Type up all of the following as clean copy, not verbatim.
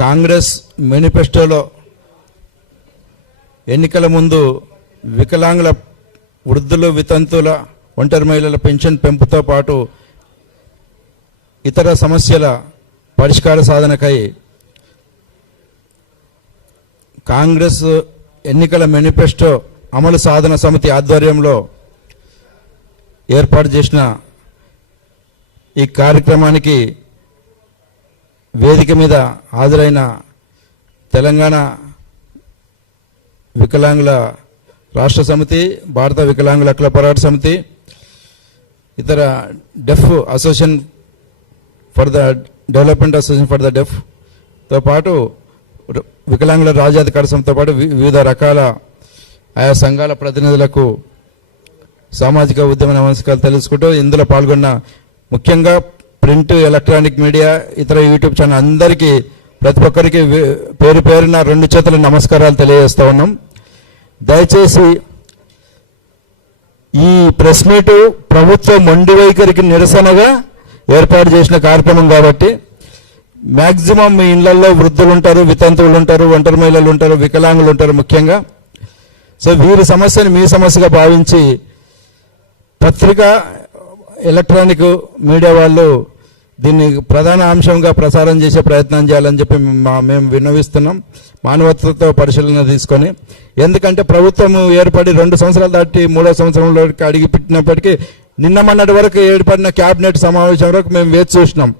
కాంగ్రెస్ మేనిఫెస్టోలో ఎన్నికల ముందు వికలాంగుల, వృద్ధులు, వితంతుల, ఒంటరి మహిళల పెన్షన్ పెంపుతో పాటు ఇతర సమస్యల పరిష్కార సాధనకై కాంగ్రెస్ ఎన్నికల మేనిఫెస్టో అమలు సాధన సమితి ఆధ్వర్యంలో ఏర్పాటు చేసిన ఈ కార్యక్రమానికి వేదిక మీద హాజరైన తెలంగాణ వికలాంగుల రాష్ట్ర సమితి, భారత వికలాంగుల హక్కుల పోరాట సమితి, ఇతర deaf association for the development association for the డెఫ్తో పాటు వికలాంగుల రాజ్యాధికార సమితితో పాటు వివిధ రకాల ఆయా సంఘాల ప్రతినిధులకు సామాజిక ఉద్యమ నమస్కారాలు తెలుసుకుంటూ ఇందులో పాల్గొన్న ముఖ్యంగా ప్రింట్, ఎలక్ట్రానిక్ మీడియా, ఇతర యూట్యూబ్ ఛానల్ అందరికీ, ప్రతి ఒక్కరికి పేరు పేరున 2 చేతుల నమస్కారాలు తెలియజేస్తూ ఉన్నాం. దయచేసి ఈ ప్రెస్ మీటు ప్రభుత్వ మొండి వైఖరికి నిరసనగా ఏర్పాటు చేసిన కార్యక్రమం కాబట్టి మ్యాక్సిమం మీ ఇళ్లలో వృద్ధులు ఉంటారు, వితంతువులు ఉంటారు, ఒంటరి మహిళలు ఉంటారు, వికలాంగులు ఉంటారు ముఖ్యంగా. సో వీరి సమస్యని మీ సమస్యగా భావించి పత్రిక, ఎలక్ట్రానిక్ మీడియా వాళ్ళు దీన్ని ప్రధాన అంశంగా ప్రసారం చేసే ప్రయత్నం చేయాలని చెప్పి మేము విన్నవిస్తున్నాం, మానవత్వతో పరిశీలన తీసుకొని. ఎందుకంటే ప్రభుత్వం ఏర్పడి 2 సంవత్సరాలు దాటి 3వ సంవత్సరంలోకి అడిగి పెట్టినప్పటికీ నిన్న మొన్నటి వరకు ఏర్పడిన క్యాబినెట్ సమావేశం వరకు మేము వేచి చూసినాం.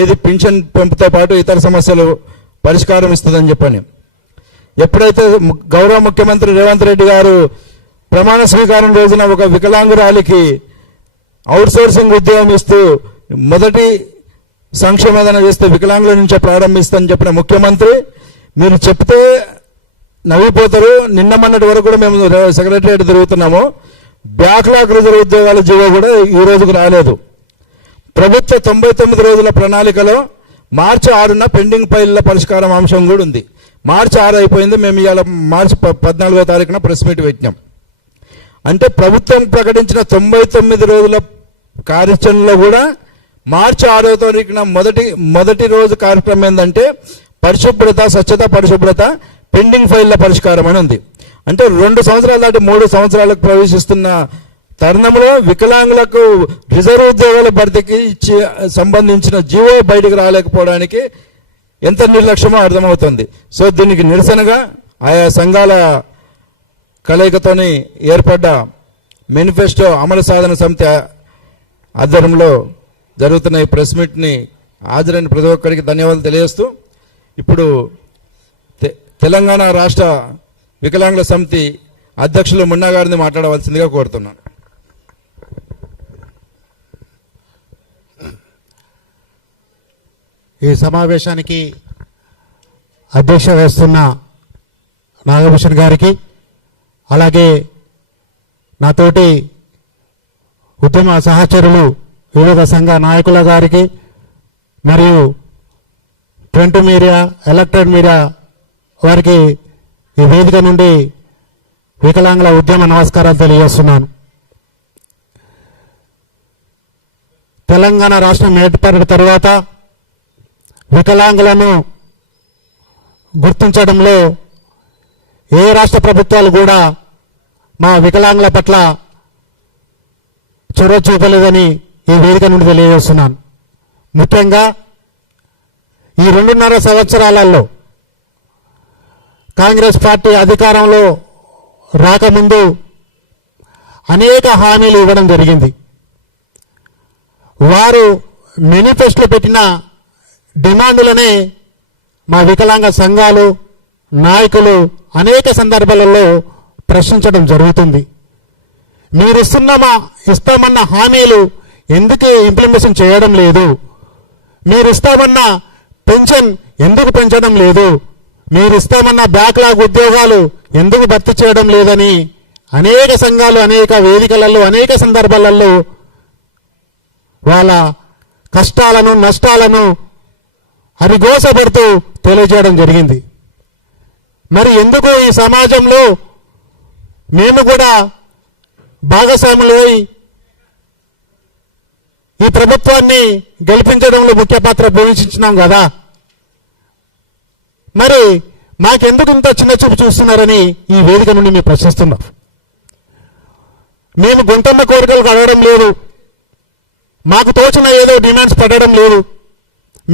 ఏది పింఛన్ పెంపుతో పాటు ఇతర సమస్యలు పరిష్కారం ఇస్తుందని చెప్పని. ఎప్పుడైతే గౌరవ ముఖ్యమంత్రి రేవంత్ రెడ్డి గారు ప్రమాణ స్వీకారం రోజున ఒక వికలాంగురాలికి అవుట్సోర్సింగ్ ఉద్యోగం ఇస్తూ మొదటి సంక్షేమేదన చేస్తే వికలాంగుల నుంచే ప్రారంభిస్తానని చెప్పిన ముఖ్యమంత్రి, మీరు చెప్తే నవ్విపోతారు. నిన్న మొన్నటి వరకు కూడా మేము సెక్రటరియట్ తిరుగుతున్నాము. బ్యాక్లాగ్ రిజర్వ్ ఉద్యోగాల జీవో కూడా ఈ రోజుకు రాలేదు. ప్రభుత్వ 99 రోజుల ప్రణాళికలో మార్చి 6న పెండింగ్ ఫైళ్ల పరిష్కారం అంశం కూడా ఉంది. మార్చి 6 అయిపోయింది. మేము ఇవాళ మార్చి 14వ తారీఖున ప్రెస్ మీట్ పెట్టినాం. అంటే ప్రభుత్వం ప్రకటించిన 99 రోజుల కార్యాచరణలో కూడా మార్చి 6వ తారీఖున మొదటి రోజు కార్యక్రమం ఏంటంటే పరిశుభ్రత, స్వచ్ఛత, పరిశుభ్రత, పెండింగ్ ఫైళ్ల పరిష్కారం అని ఉంది. అంటే 2 సంవత్సరాలు దాటి 3 సంవత్సరాలకు ప్రవేశిస్తున్న తరుణంలో వికలాంగులకు రిజర్వ్ ఉద్యోగాల భర్తీకి సంబంధించిన జీవో బయటకు రాలేకపోవడానికి ఎంత నిర్లక్ష్యమో అర్థమవుతుంది. సో దీనికి నిరసనగా ఆయా సంఘాల కలయికతోని ఏర్పడ్డ మేనిఫెస్టో అమలు సాధన సమితి ఆధ్వర్యంలో జరుగుతున్న ఈ ప్రెస్ మీట్ని హాజరైన ప్రతి ఒక్కరికి ధన్యవాదాలు తెలియజేస్తూ ఇప్పుడు తెలంగాణ రాష్ట్ర వికలాంగుల సమితి అధ్యక్షులు మున్నా గారిని మాట్లాడవలసిందిగా కోరుతున్నాను. ఈ సమావేశానికి అధ్యక్ష వహిస్తున్న నాగభూషణ్ గారికి, అలాగే నాతోటి ఉద్యమ సహచరులు వివిధ సంఘ నాయకుల గారికి, మరియు ప్రింట్ మీడియా, ఎలక్ట్రానిక్ మీడియా వారికి ఈ వేదిక నుండి వికలాంగుల ఉద్యమ నమస్కారాలు తెలియజేస్తున్నాను. తెలంగాణ రాష్ట్రం ఏర్పడిన తరువాత వికలాంగులను గుర్తించడంలో ఏ రాష్ట్ర ప్రభుత్వాలు కూడా మా వికలాంగుల పట్ల చొరవ చూపలేదని ఈ వేదిక నుండి తెలియజేస్తున్నాను. ముఖ్యంగా ఈ 2.5 సంవత్సరాలలో కాంగ్రెస్ పార్టీ అధికారంలో రాకముందు అనేక హామీలు ఇవ్వడం జరిగింది. వారు మేనిఫెస్టోలో పెట్టిన డిమాండ్లనే మా వికలాంగ సంఘాలు, నాయకులు అనేక సందర్భాలలో ప్రశ్నించడం జరుగుతుంది. మీరు ఇస్తామన్న హామీలు ఎందుకు ఇంప్లిమెంటేషన్ చేయడం లేదు? మీరు ఇస్తామన్న పెన్షన్ ఎందుకు పెంచడం లేదు? మీరు ఇస్తామన్న బ్యాక్లాగ్ ఉద్యోగాలు ఎందుకు భర్తీ చేయడం లేదని అనేక సంఘాలు అనేక వేదికలలో అనేక సందర్భాలలో వాళ్ళ కష్టాలను, నష్టాలను హరిఘోషపడుతూ తెలియజేయడం జరిగింది. మరి ఎందుకు ఈ సమాజంలో మేము కూడా భాగస్వాములై ఈ ప్రభుత్వాన్ని గెలిపించడంలో ముఖ్య పాత్ర పోషించినాం కదా? మరి మాకెందుకు ఇంత చిన్న చూపు చూస్తున్నారని ఈ వేదిక నుండి మేము ప్రశ్నిస్తున్నాం. మేము గుంటన్న కోరికలకు అడగడం లేదు, మాకు తోచిన ఏదో డిమాండ్స్ పెట్టడం లేదు.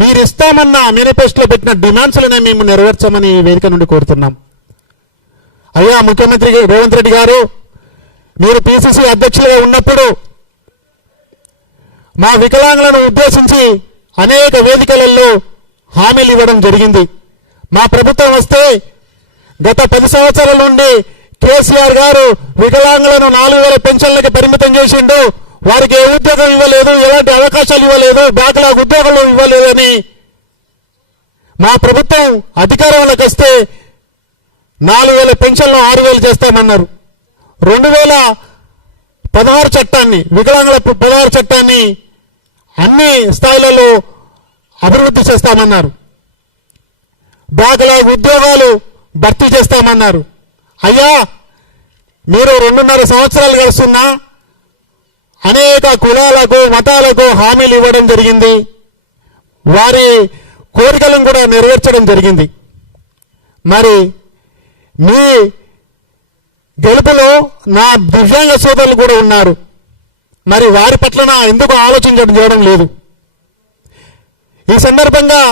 మీరు ఇస్తామన్న మేనిఫెస్టోలో పెట్టిన డిమాండ్స్లనే మేము నెరవేర్చమని ఈ వేదిక నుండి కోరుతున్నాం. అయ్యా ముఖ్యమంత్రి రేవంత్ రెడ్డి గారు, మీరు పిసిసి అధ్యక్షులుగా ఉన్నప్పుడు మా వికలాంగులను ఉద్దేశించి అనేక వేదికలలో హామీలు ఇవ్వడం జరిగింది. మా ప్రభుత్వం వస్తే గత 10 సంవత్సరాల నుండి కేసీఆర్ గారు వికలాంగులను 4,000 పెన్షన్లకి పరిమితం చేసిండు. వారికి ఏ ఉద్యోగం ఇవ్వలేదు, ఎలాంటి అవకాశాలు ఇవ్వలేదు, బ్యాక్లాగ్ ఉద్యోగాలు ఇవ్వలేదని మా ప్రభుత్వం అధికారంలోకి వస్తే 4,000 పెన్షన్లు 6,000 చేస్తామన్నారు. 2016 చట్టాన్ని, వికలాంగుల 16 చట్టాన్ని అన్ని స్థాయిలలో అభివృద్ధి చేస్తామన్నారు. బ్యాక్లాగ్ ఉద్యోగాలు భర్తీ చేస్తామన్నారు. అయ్యా మీరు 2.5 సంవత్సరాలు గడుస్తున్నా అనేక కులాలకు మతాలకు హామీలు ఇవ్వడం జరిగింది. వారి కోరికలను కూడా నెరవేర్చడం జరిగింది. మరి మీ గెలుపులో నా దివ్యాంగ సోదరులు కూడా ఉన్నారు. మరి వారి పట్ల ఎందుకు ఆలోచించడం చేయడం లేదు? ఈ సందర్భంగా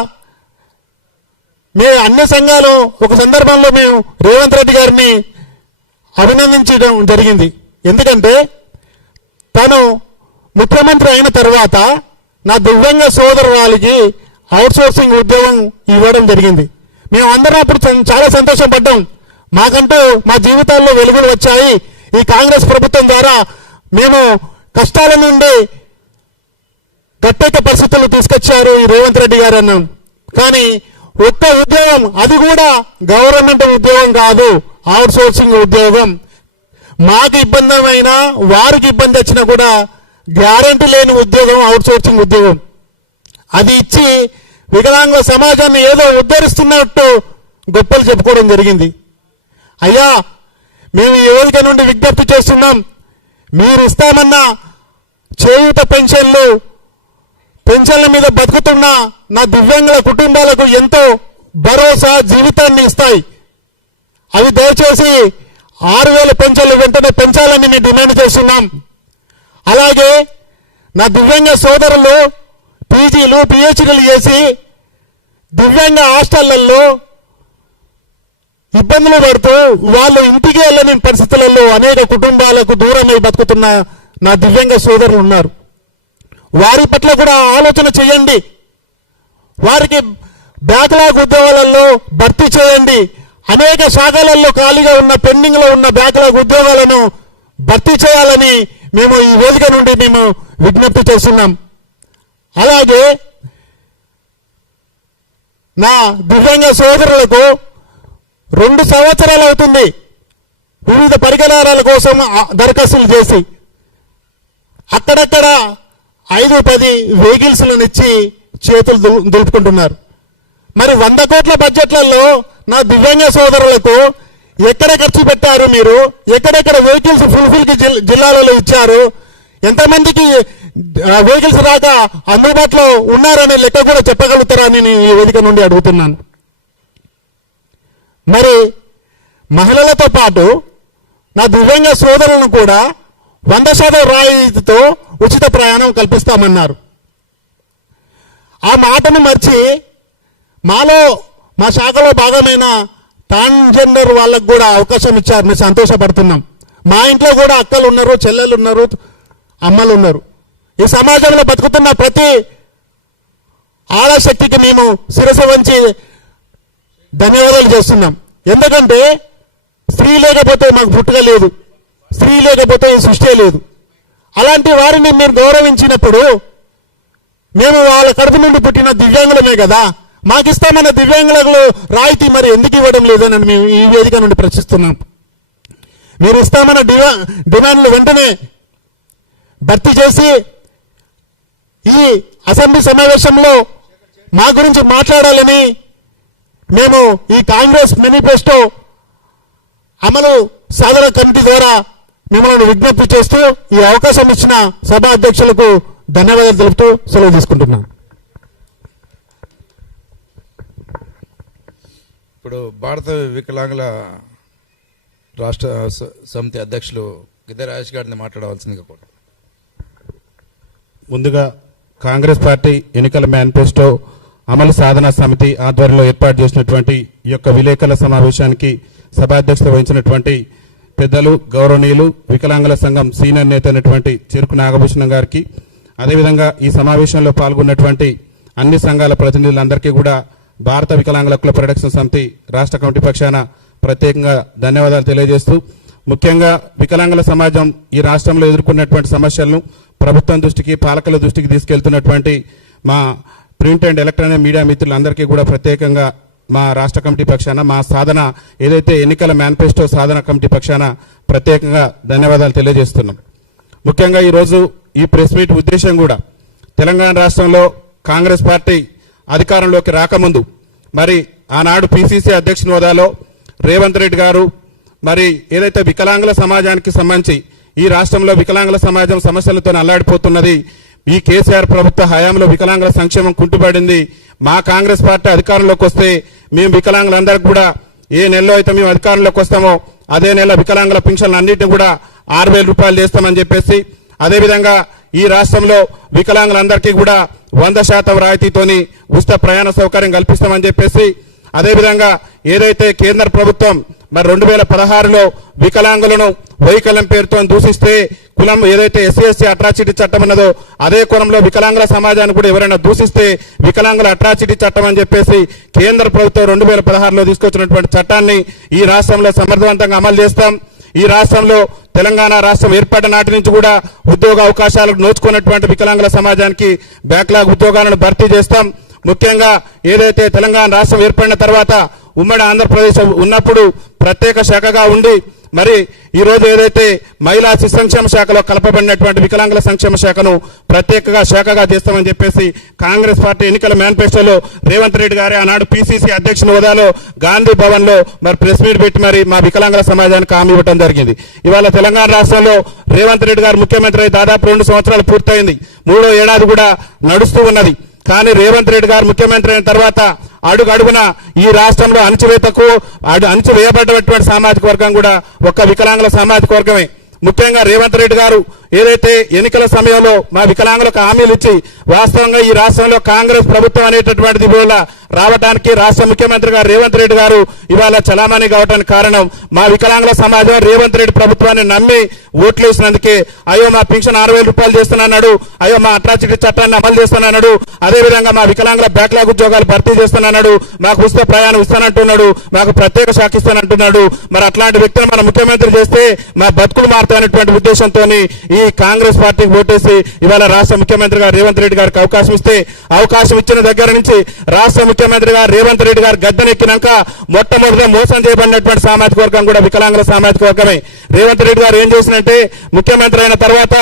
మేము అన్ని సంఘాలు ఒక సందర్భంలో మేము రేవంత్ రెడ్డి గారిని అభినందించడం జరిగింది. ఎందుకంటే తను ముఖ్యమంత్రి అయిన తర్వాత నా దివ్యాంగ సోదరురాలికి అవుట్సోర్సింగ్ ఉద్యోగం ఇవ్వడం జరిగింది. మేము అందరం అప్పుడు చాలా సంతోషపడ్డాం. మాకంటూ మా జీవితాల్లో వెలుగులు వచ్చాయి. ఈ కాంగ్రెస్ ప్రభుత్వం ద్వారా మేము కష్టాల నుండి గట్టెక్క పరిస్థితులు తీసుకొచ్చారు ఈ రేవంత్ రెడ్డి గారు అన్నాం. కానీ ఒక్క ఉద్యోగం, అది కూడా గవర్నమెంట్ ఉద్యోగం కాదు, అవుట్సోర్సింగ్ ఉద్యోగం. మాకు ఇబ్బంది అయినా వారికి ఇబ్బంది వచ్చినా కూడా గ్యారెంటీ లేని ఉద్యోగం అవుట్సోర్సింగ్ ఉద్యోగం. అది ఇచ్చి వికలాంగ సమాజాన్ని ఏదో ఉద్ధరిస్తున్నట్టు గొప్పలు చెప్పుకోవడం జరిగింది. అయ్యా మేము ఈ వేదిక నుండి విజ్ఞప్తి చేస్తున్నాం, మీరు ఇస్తామన్న చేయూత పెన్షన్ల మీద బతుకుతున్న నా దివ్యాంగుల కుటుంబాలకు ఎంతో భరోసా, జీవితాన్ని ఇస్తాయి. అవి దయచేసి 6,000 పెన్షన్లు వెంటనే పెంచాలని మేము డిమాండ్ చేస్తున్నాం. అలాగే నా దివ్యాంగ సోదరులు పీజీలు, పిహెచ్డీలు చేసి దివ్యాంగ హాస్టళ్లలో ఇబ్బందులు పడుతూ వాళ్ళు ఇంటికి వెళ్ళని పరిస్థితులలో అనేక కుటుంబాలకు దూరమై బతుకుతున్న నా దివ్యాంగ సోదరులు ఉన్నారు. వారి పట్ల కూడా ఆలోచన చేయండి. వారికి బ్యాక్లాగ్ ఉద్యోగాలలో భర్తీ చేయండి. అనేక శాఖలలో ఖాళీగా ఉన్న, పెండింగ్ లో ఉన్న బ్యాక్లాగ్ ఉద్యోగాలను భర్తీ చేయాలని మేము ఈ వేదిక నుండి మేము విజ్ఞప్తి చేస్తున్నాం. అలాగే నా దివ్యాంగ సోదరులకు 2 సంవత్సరాలు అవుతుంది వివిధ పరికరాల కోసం దరఖాస్తులు చేసి. అక్కడక్కడ 5-10 వెహికల్స్లను ఇచ్చి చేతులు దులుపుకుంటున్నారు. మరి 100 కోట్ల బడ్జెట్లలో నా దివ్యాంగ సోదరులకు ఎక్కడ ఖర్చు పెట్టారు? మీరు ఎక్కడెక్కడ వెహికల్స్ ఫుల్ఫిల్ జిల్లాలలో ఇచ్చారు? ఎంతమందికి వెహికల్స్ రాక అందుబాటులో ఉన్నారనే లెక్క కూడా చెప్పగలుగుతారా అని నేను ఈ వేదిక నుండి అడుగుతున్నాను. మరి మహిళలతో పాటు నా దివ్యాంగ సోదరులను కూడా 100% రాయితీతో ఉచిత ప్రయాణం కల్పిస్తామన్నారు. ఆ మాటను మర్చి మా శాఖలో భాగమైన ట్రాన్స్జెండర్ వాళ్ళకు కూడా అవకాశం ఇచ్చారు. మేము సంతోషపడుతున్నాం. మా ఇంట్లో కూడా అక్కలు ఉన్నారు, చెల్లెలు ఉన్నారు, అమ్మలు ఉన్నారు. ఈ సమాజంలో బతుకుతున్న ప్రతి ఆడశక్తికి మేము శిరస వంచి ధన్యవాదాలు చేస్తున్నాం. ఎందుకంటే స్త్రీ లేకపోతే మాకు పుట్టుక లేదు, స్త్రీ లేకపోతే ఈ సృష్టి లేదు. అలాంటి వారిని మీరు గౌరవించినప్పుడు మేము వాళ్ళ కడుపు నుండి పుట్టిన దివ్యాంగులమే కదా, మాకు ఇస్తామన్న దివ్యాంగులకు రాయితీ మరి ఎందుకు ఇవ్వడం లేదని మేము ఈ వేదిక నుండి ప్రశ్నిస్తున్నాం. మీరు ఇస్తామన్న డిమాండ్లు వెంటనే భర్తీ చేసి ఈ అసెంబ్లీ సమావేశంలో మా గురించి మాట్లాడాలని మేము ఈ కాంగ్రెస్ మేనిఫెస్టో అమలు సాధన కమిటీ ద్వారా మిమ్మల్ని విజ్ఞప్తి చేస్తూ ఈ అవకాశం ఇచ్చిన సభా అధ్యక్షులకు ధన్యవాదాలు తెలుపుతూ సెలవు తీసుకుంటున్నాను. ఇప్పుడు భారత వికలాంగుల రాష్ట్ర సమితి అధ్యక్షులు గిద్దె రాజేష్ గారిని మాట్లాడవలసిందిగా కూడా. ముందుగా కాంగ్రెస్ పార్టీ ఎన్నికల మేనిఫెస్టో అమలు సాధన సమితి ఆధ్వర్యంలో ఏర్పాటు చేసినటువంటి ఈ యొక్క విలేకరుల సమావేశానికి సభాధ్యక్షత వహించినటువంటి పెద్దలు గౌరవనీయులు వికలాంగుల సంఘం సీనియర్ నేత అయినటువంటి చెరుకు నాగభూషణం గారికి, అదేవిధంగా ఈ సమావేశంలో పాల్గొన్నటువంటి అన్ని సంఘాల ప్రతినిధులందరికీ కూడా భారత వికలాంగుల హక్కుల పరిరక్షణ సమితి రాష్ట్ర కమిటీ పక్షాన ప్రత్యేకంగా ధన్యవాదాలు తెలియజేస్తూ, ముఖ్యంగా వికలాంగుల సమాజం ఈ రాష్ట్రంలో ఎదుర్కొన్నటువంటి సమస్యలను ప్రభుత్వం దృష్టికి, పాలకుల దృష్టికి తీసుకెళ్తున్నటువంటి మా ప్రింట్ అండ్ ఎలక్ట్రానిక్ మీడియా మిత్రులందరికీ కూడా ప్రత్యేకంగా మా రాష్ట్ర కమిటీ పక్షాన, మా సాధన ఏదైతే ఎన్నికల మేనిఫెస్టో సాధన కమిటీ పక్షాన ప్రత్యేకంగా ధన్యవాదాలు తెలియజేస్తున్నాం. ముఖ్యంగా ఈరోజు ఈ ప్రెస్ మీట్ ఉద్దేశం కూడా తెలంగాణ రాష్ట్రంలో కాంగ్రెస్ పార్టీ అధికారంలోకి రాకముందు మరి ఆనాడు పిసిసి అధ్యక్షుని హోదాలో రేవంత్ రెడ్డి గారు మరి ఏదైతే వికలాంగుల సమాజానికి సంబంధించి ఈ రాష్ట్రంలో వికలాంగుల సమాజం సమస్యలతో అల్లాడిపోతున్నది, ఈ కేసీఆర్ ప్రభుత్వ హయాంలో వికలాంగుల సంక్షేమం కుంటుపడింది, మా కాంగ్రెస్ పార్టీ అధికారంలోకి వస్తే మేము వికలాంగులందరికీ కూడా ఏ నెలలో అయితే మేము అధికారంలోకి వస్తామో అదే నెల వికలాంగుల పింఛన్లు అన్నింటినీ కూడా 6,000 రూపాయలు చేస్తామని చెప్పేసి, అదేవిధంగా ఈ రాష్ట్రంలో వికలాంగులందరికీ కూడా 100% రాయితీతోని ఉచిత ప్రయాణ సౌకర్యం కల్పిస్తామని చెప్పేసి, అదేవిధంగా ఏదైతే కేంద్ర ప్రభుత్వం మరి 2016లో వికలాంగులను వైకల్యం పేరుతో దూషిస్తే కులం ఏదైతే ఎస్సీ అట్రాసిటీ చట్టం ఉన్నదో అదే కులంలో వికలాంగుల సమాజాన్ని కూడా ఎవరైనా దూషిస్తే వికలాంగుల అట్రాసిటీ చట్టం అని చెప్పేసి కేంద్ర ప్రభుత్వం 2016లో తీసుకొచ్చినటువంటి చట్టాన్ని ఈ రాష్ట్రంలో సమర్థవంతంగా అమలు చేస్తాం. ఈ రాష్ట్రంలో తెలంగాణ రాష్ట్రం ఏర్పడిన నాటి నుంచి కూడా ఉద్యోగ అవకాశాలకు నోచుకున్నటువంటి వికలాంగుల సమాజానికి బ్యాక్లాగ్ ఉద్యోగాలను భర్తీ చేస్తాం. ముఖ్యంగా ఏదైతే తెలంగాణ రాష్ట్రం ఏర్పడిన తర్వాత ఉమ్మడి ఆంధ్రప్రదేశ్ ఉన్నప్పుడు ప్రత్యేక శాఖగా ఉండి మరి ఈ రోజు ఏదైతే మహిళా శిశు సంక్షేమ శాఖలో కలపబడినటువంటి వికలాంగుల సంక్షేమ శాఖను ప్రత్యేకంగా శాఖగా చేస్తామని చెప్పేసి కాంగ్రెస్ పార్టీ ఎన్నికల మేనిఫెస్టోలో రేవంత్ రెడ్డి గారి ఆనాడు పిసిసి అధ్యక్షుని హోదాలో గాంధీ భవన్ లో మరి ప్రెస్ మీట్ పెట్టి మరి మా వికలాంగుల సమాజానికి హామీ ఇవ్వడం జరిగింది. ఇవాళ తెలంగాణ రాష్ట్రంలో రేవంత్ రెడ్డి గారు ముఖ్యమంత్రి అయి దాదాపు 2 సంవత్సరాలు పూర్తయింది, 3వ ఏడాది కూడా నడుస్తూ ఉన్నది. కానీ రేవంత్ రెడ్డి గారు ముఖ్యమంత్రి అయిన తర్వాత అడుగడుగున ఈ రాష్ట్రంలో అణచివేయబడ్డటువంటి సామాజిక వర్గం కూడా ఒక్క వికలాంగుల సామాజిక వర్గమే. ముఖ్యంగా రేవంత్ రెడ్డి గారు ఏదైతే ఎన్నికల సమయంలో మా వికలాంగులకు హామీలు ఇచ్చి వాస్తవంగా ఈ రాష్ట్రంలో కాంగ్రెస్ ప్రభుత్వం అనేటటువంటిది ఇవాళ రావడానికి రాష్ట్ర ముఖ్యమంత్రి గారు రేవంత్ రెడ్డి గారు ఇవాళ చలామణి కావడానికి కారణం మా వికలాంగుల సమాజం రేవంత్ రెడ్డి ప్రభుత్వాన్ని నమ్మి ఓట్లు వేసినందుకే. అయ్యో మా పింఛన్ 6,000 రూపాయలు చేస్తున్నాడు, అయ్యో మా అట్రాసిటీ చట్టాన్ని అమలు చేస్తున్నాడు, అదేవిధంగా మా వికలాంగుల బ్యాక్లాగ్ ఉద్యోగాలు భర్తీ చేస్తున్నాడు, మాకు ఉచిత ప్రయాణం ఇస్తానంటున్నాడు, మాకు ప్రత్యేక శాఖ ఇస్తానంటున్నాడు. మరి అట్లాంటి వ్యక్తులు మన ముఖ్యమంత్రి చేస్తే మా బతుకులు మారుతాయనేటువంటి ఉద్దేశంతో ఈ కాంగ్రెస్ పార్టీకి ఓటేసి ఇవాళ రాష్ట్ర ముఖ్యమంత్రి గారు రేవంత్ రెడ్డి గారికి అవకాశం ఇస్తే, అవకాశం ఇచ్చిన దగ్గర నుంచి రాష్ట్ర ముఖ్యమంత్రి గారు రేవంత్ రెడ్డి గారు గద్దెనెక్కినాక మొట్టమొదటిగా మోసం చేయబడినటువంటి సామాజిక వర్గం కూడా వికలాంగుల సామాజిక వర్గమే. రేవంత్ రెడ్డి గారు ఏం చేసినంటే ముఖ్యమంత్రి అయిన తర్వాత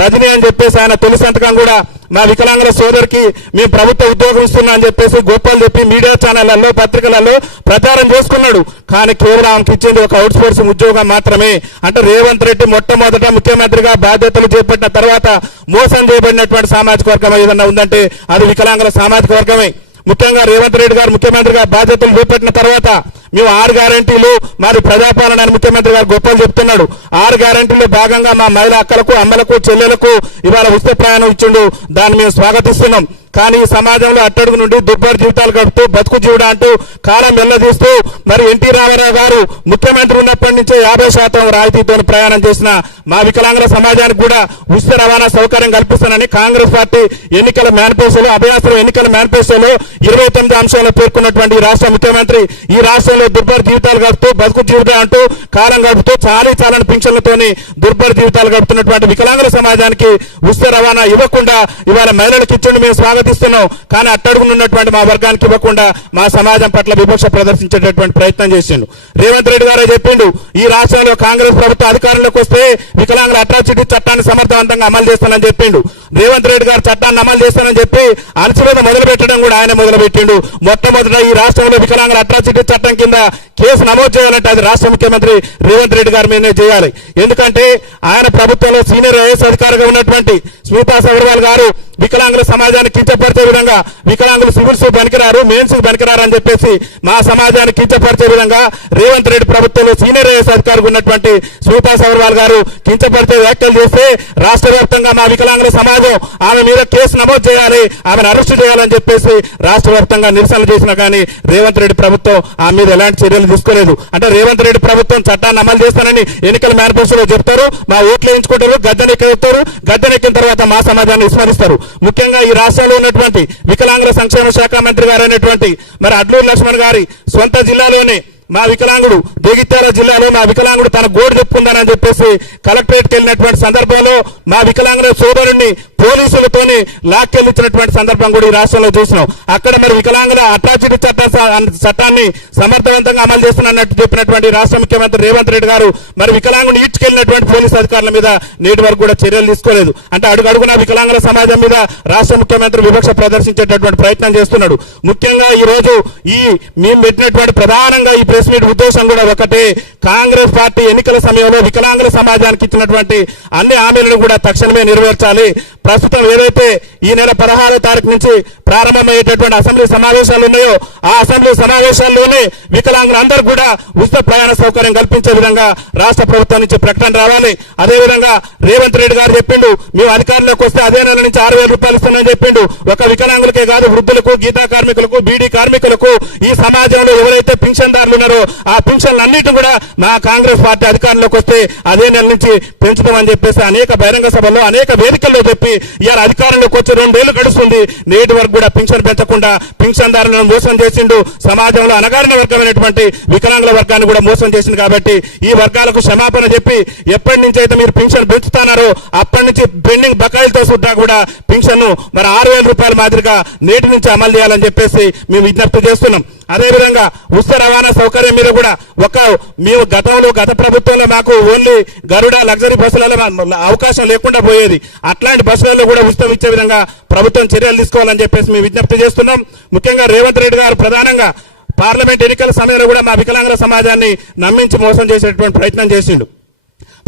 రజనీ అని చెప్పేసి ఆయన తొలి సంతకం కూడా మా వికలాంగుల సోదరికి మేము ప్రభుత్వ ఉద్యోగం ఇస్తున్నా అని చెప్పేసి గొప్పలు చెప్పి మీడియా ఛానళ్లలో పత్రికలలో ప్రచారం చేసుకున్నాడు. కానీ కేవలం ఆమెకి ఇచ్చింది ఒక అవుట్ సోర్సింగ్ ఉద్యోగం మాత్రమే. అంటే రేవంత్ రెడ్డి మొట్టమొదట ముఖ్యమంత్రిగా బాధ్యతలు చేపట్టిన తర్వాత మోసం చేయబడినటువంటి సామాజిక వర్గం ఏదన్నా ఉందంటే అది వికలాంగుల సామాజిక వర్గమే. ముఖ్యంగా రేవంత్ రెడ్డి గారు ముఖ్యమంత్రిగా బాధ్యతలు చేపట్టిన తర్వాత మేము 6 గ్యారెంటీలు మరి ప్రజాపాలన ముఖ్యమంత్రి గారు గొప్పలు చెప్తున్నాడు. 6 గ్యారెంటీలో భాగంగా మా మహిళా అక్కలకు, అమ్మలకు, చెల్లెలకు ఇవాళ ఉచిత ప్రయాణం ఇచ్చిండు, దాన్ని మేము స్వాగతిస్తున్నాం. కానీ ఈ సమాజంలో అట్టడుగు నుండి దుర్భర జీవితాలు గడుపుతూ బతుకు జీవుడు అంటూ కాలం వెళ్లదీస్తూ మరి ఎన్టీ రామారావు గారు ముఖ్యమంత్రి ఉన్నప్పటి నుంచే 50% రాయితీతో ప్రయాణం చేసిన మా వికలాంగుల సమాజానికి కూడా ఉచిత రవాణా సౌకర్యం కల్పిస్తానని కాంగ్రెస్ పార్టీ ఎన్నికల మేనిఫెస్టోలో, అభయాస్త్రం ఎన్నికల మేనిఫెస్టోలో 29 అంశాలు పేర్కొన్నటువంటి ఈ రాష్ట్ర ముఖ్యమంత్రి ఈ రాష్ట్రంలో దుర్భర జీవితాలు గడుపుతూ బతుకు జీవితం అంటూ కాలం గడుపుతూ చాలని పింఛన్లతోని దుర్భర జీవితాలు గడుపుతున్నటువంటి వికలాంగుల సమాజానికి ఉచిత రవాణా ఇవ్వకుండా ఇవాళ మహిళలకు ఇచ్చిండి మేము స్వాగతిస్తున్నాం. కానీ అట్టడుగునున్నటువంటి మా వర్గానికి ఇవ్వకుండా మా సమాజం పట్ల వివక్ష ప్రదర్శించేటటువంటి ప్రయత్నం చేసిండు. రేవంత్ రెడ్డి గారే చెప్పిండు ఈ రాష్ట్రంలో కాంగ్రెస్ ప్రభుత్వం అధికారంలోకి వస్తే వికలాంగుల అట్రాసిటీ చట్టాన్ని సమర్థవంతంగా అమలు చేస్తానని చెప్పిండు. రేవంత్ రెడ్డి గారు చట్టాన్ని అమలు చేస్తానని చెప్పి అణచివేత మొదలు పెట్టడం కూడా ఆయన మొదలుపెట్టిండు. మొట్టమొదట ఈ రాష్ట్రంలో వికలాంగుల అట్రాసిటీ చట్టం కింద కేసు నమోదు చేయాలంటే అది రాష్ట్ర ముఖ్యమంత్రి రేవంత్ రెడ్డి గారి మీదనే చేయాలి. ఎందుకంటే ఆయన ప్రభుత్వంలో సీనియర్ ఐఏఎస్ అధికారిగా ఉన్నటువంటి స్మితా సబర్వాల్ గారు వికలాంగుల సమాజాన్ని కించపరిచే విధంగా వికలాంగులు సివిల్స్ పనికిరారు, మెయిన్స్ పనికిరారు అని చెప్పేసి మా సమాజాన్ని కించపరిచే విధంగా రేవంత్ రెడ్డి ప్రభుత్వంలో సీనియర్ ఐఏఎస్ అధికారిగా ఉన్నటువంటి స్మితా సబర్వాల్ గారు కించపరిచే వ్యాఖ్యలు చేస్తే రాష్ట్ర వ్యాప్తంగా మా వికలాంగుల సమాజం ఆమె మీద కేసు నమోదు చేయాలి, ఆమెను అరెస్టు చేయాలని చెప్పేసి రాష్ట్ర వ్యాప్తంగా నిరసనలు చేసినా కానీ రేవంత్ రెడ్డి ప్రభుత్వం ఆమె మీద ఎలాంటి చర్యలు తీసుకోలేదు. అంటే రేవంత్ రెడ్డి ప్రభుత్వం చట్టాన్ని అమలు చేస్తానని ఎన్నికల మేనిఫెస్టోలో చెప్తారు, మా ఓట్లు వేయించుకుంటారు, గద్దెనెక్కుతారు, గద్దెనెక్కిన తర్వాత మా సమాజాన్ని విస్మరిస్తారు. ముఖ్యంగా ఈ రాష్ట్రంలో ఉన్నటువంటి వికలాంగుల సంక్షేమ శాఖ మంత్రి గారు అయినటువంటి మరి అడ్లూరు లక్ష్మణ్ గారి సొంత జిల్లాలోనే మా వికలాంగుడు జగిత్యాల జిల్లాలో మా వికలాంగుడు తన గోడు చెప్పుకుందానని చెప్పేసి కలెక్టరేట్కి వెళ్ళినటువంటి సందర్భంలో మా వికలాంగుల సోదరుడిని పోలీసులతోని లాక్కెళ్ళించినటువంటి సందర్భం కూడా ఈ రాష్ట్రంలో చూసినాం. అక్కడ మరి వికలాంగుల అట్రాసిటీ చట్టాన్ని సమర్థవంతంగా అమలు చేస్తున్నట్టు చెప్పినటువంటి రాష్ట్ర ముఖ్యమంత్రి రేవంత్ రెడ్డి గారు మరి వికలాంగుని ఈడ్చుకెళ్లినటువంటి పోలీసు అధికారుల మీద నేటి వరకు కూడా చర్యలు తీసుకోలేదు. అంటే అడుగడుగునా వికలాంగుల సమాజం మీద రాష్ట్ర ముఖ్యమంత్రి వివక్ష ప్రదర్శించేటటువంటి ప్రయత్నం చేస్తున్నాడు. ముఖ్యంగా ఈ రోజు మేము పెట్టినటువంటి ప్రధానంగా ఈ ప్రెస్ మీట్ ఉద్దేశం కూడా ఒకటే, కాంగ్రెస్ పార్టీ ఎన్నికల సమయంలో వికలాంగుల సమాజానికి ఇచ్చినటువంటి అన్ని హామీలను కూడా తక్షణమే నెరవేర్చాలి. ప్రస్తుతం ఏదైతే ఈ నెల 16వ తారీఖు నుంచి ప్రారంభమయ్యేటటువంటి అసెంబ్లీ సమావేశాలు ఉన్నాయో ఆ అసెంబ్లీ సమావేశాల్లోనే వికలాంగులందరూ కూడా ఉచిత ప్రయాణ సౌకర్యం కల్పించే విధంగా రాష్ట్ర ప్రభుత్వం నుంచి ప్రకటన రావాలి. అదేవిధంగా రేవంత్ రెడ్డి గారు చెప్పిండు, మేము అధికారంలోకి వస్తే అదే నెల నుంచి 6,000 రూపాయలు ఇస్తామని చెప్పిండు. ఒక వికలాంగులకే కాదు, వృద్ధులకు, గీతా కార్మికులకు, బీడీ కార్మికులకు, ఈ సమాజంలో ఎవరైతే పింఛన్దారులు ఉన్నారో ఆ పింఛన్లన్నిటి కూడా మా కాంగ్రెస్ పార్టీ అధికారంలోకి వస్తే అదే నెల నుంచి పెంచుతామని చెప్పేసి అనేక బహిరంగ సభల్లో అనేక వేదికల్లో చెప్పి ఇవాళ అధికారంలోకి వచ్చి 2 ఏళ్లు గడుస్తుంది. నేటి వరకు కూడా పింఛన్ పెంచకుండా పింఛన్దారులను మోసం చేసిండు. సమాజంలో అణగారిన వర్గమైనటువంటి వికలాంగుల వర్గాన్ని కూడా మోసం చేసింది. కాబట్టి ఈ వర్గాలకు క్షమాపణ చెప్పి ఎప్పటి నుంచి అయితే మీరు పింఛన్ పెంచుతున్నారో అప్పటి నుంచి పెండింగ్ బకాయిలతో సుద్ధా కూడా పింఛన్ను మరి 6,000 రూపాయల మాదిరిగా నేటి నుంచి అమలు చేయాలని చెప్పేసి మేము విజ్ఞప్తి చేస్తున్నాం. అదేవిధంగా ఉచిత రవాణా సౌకర్యం మీద కూడా మేము గత ప్రభుత్వంలో మాకు ఓన్లీ గరుడ లగ్జరీ బస్సులలో అవకాశం లేకుండా పోయేది. అట్లాంటి బస్సులలో కూడా ఉచితం ఇచ్చే విధంగా ప్రభుత్వం చర్యలు తీసుకోవాలని చెప్పేసి మేము విజ్ఞప్తి చేస్తున్నాం. ముఖ్యంగా రేవంత్ రెడ్డి గారు ప్రధానంగా పార్లమెంట్ ఎన్నికల సమయంలో కూడా మా వికలాంగుల సమాజాన్ని నమ్మించి మోసం చేసేటువంటి ప్రయత్నం చేసిండు.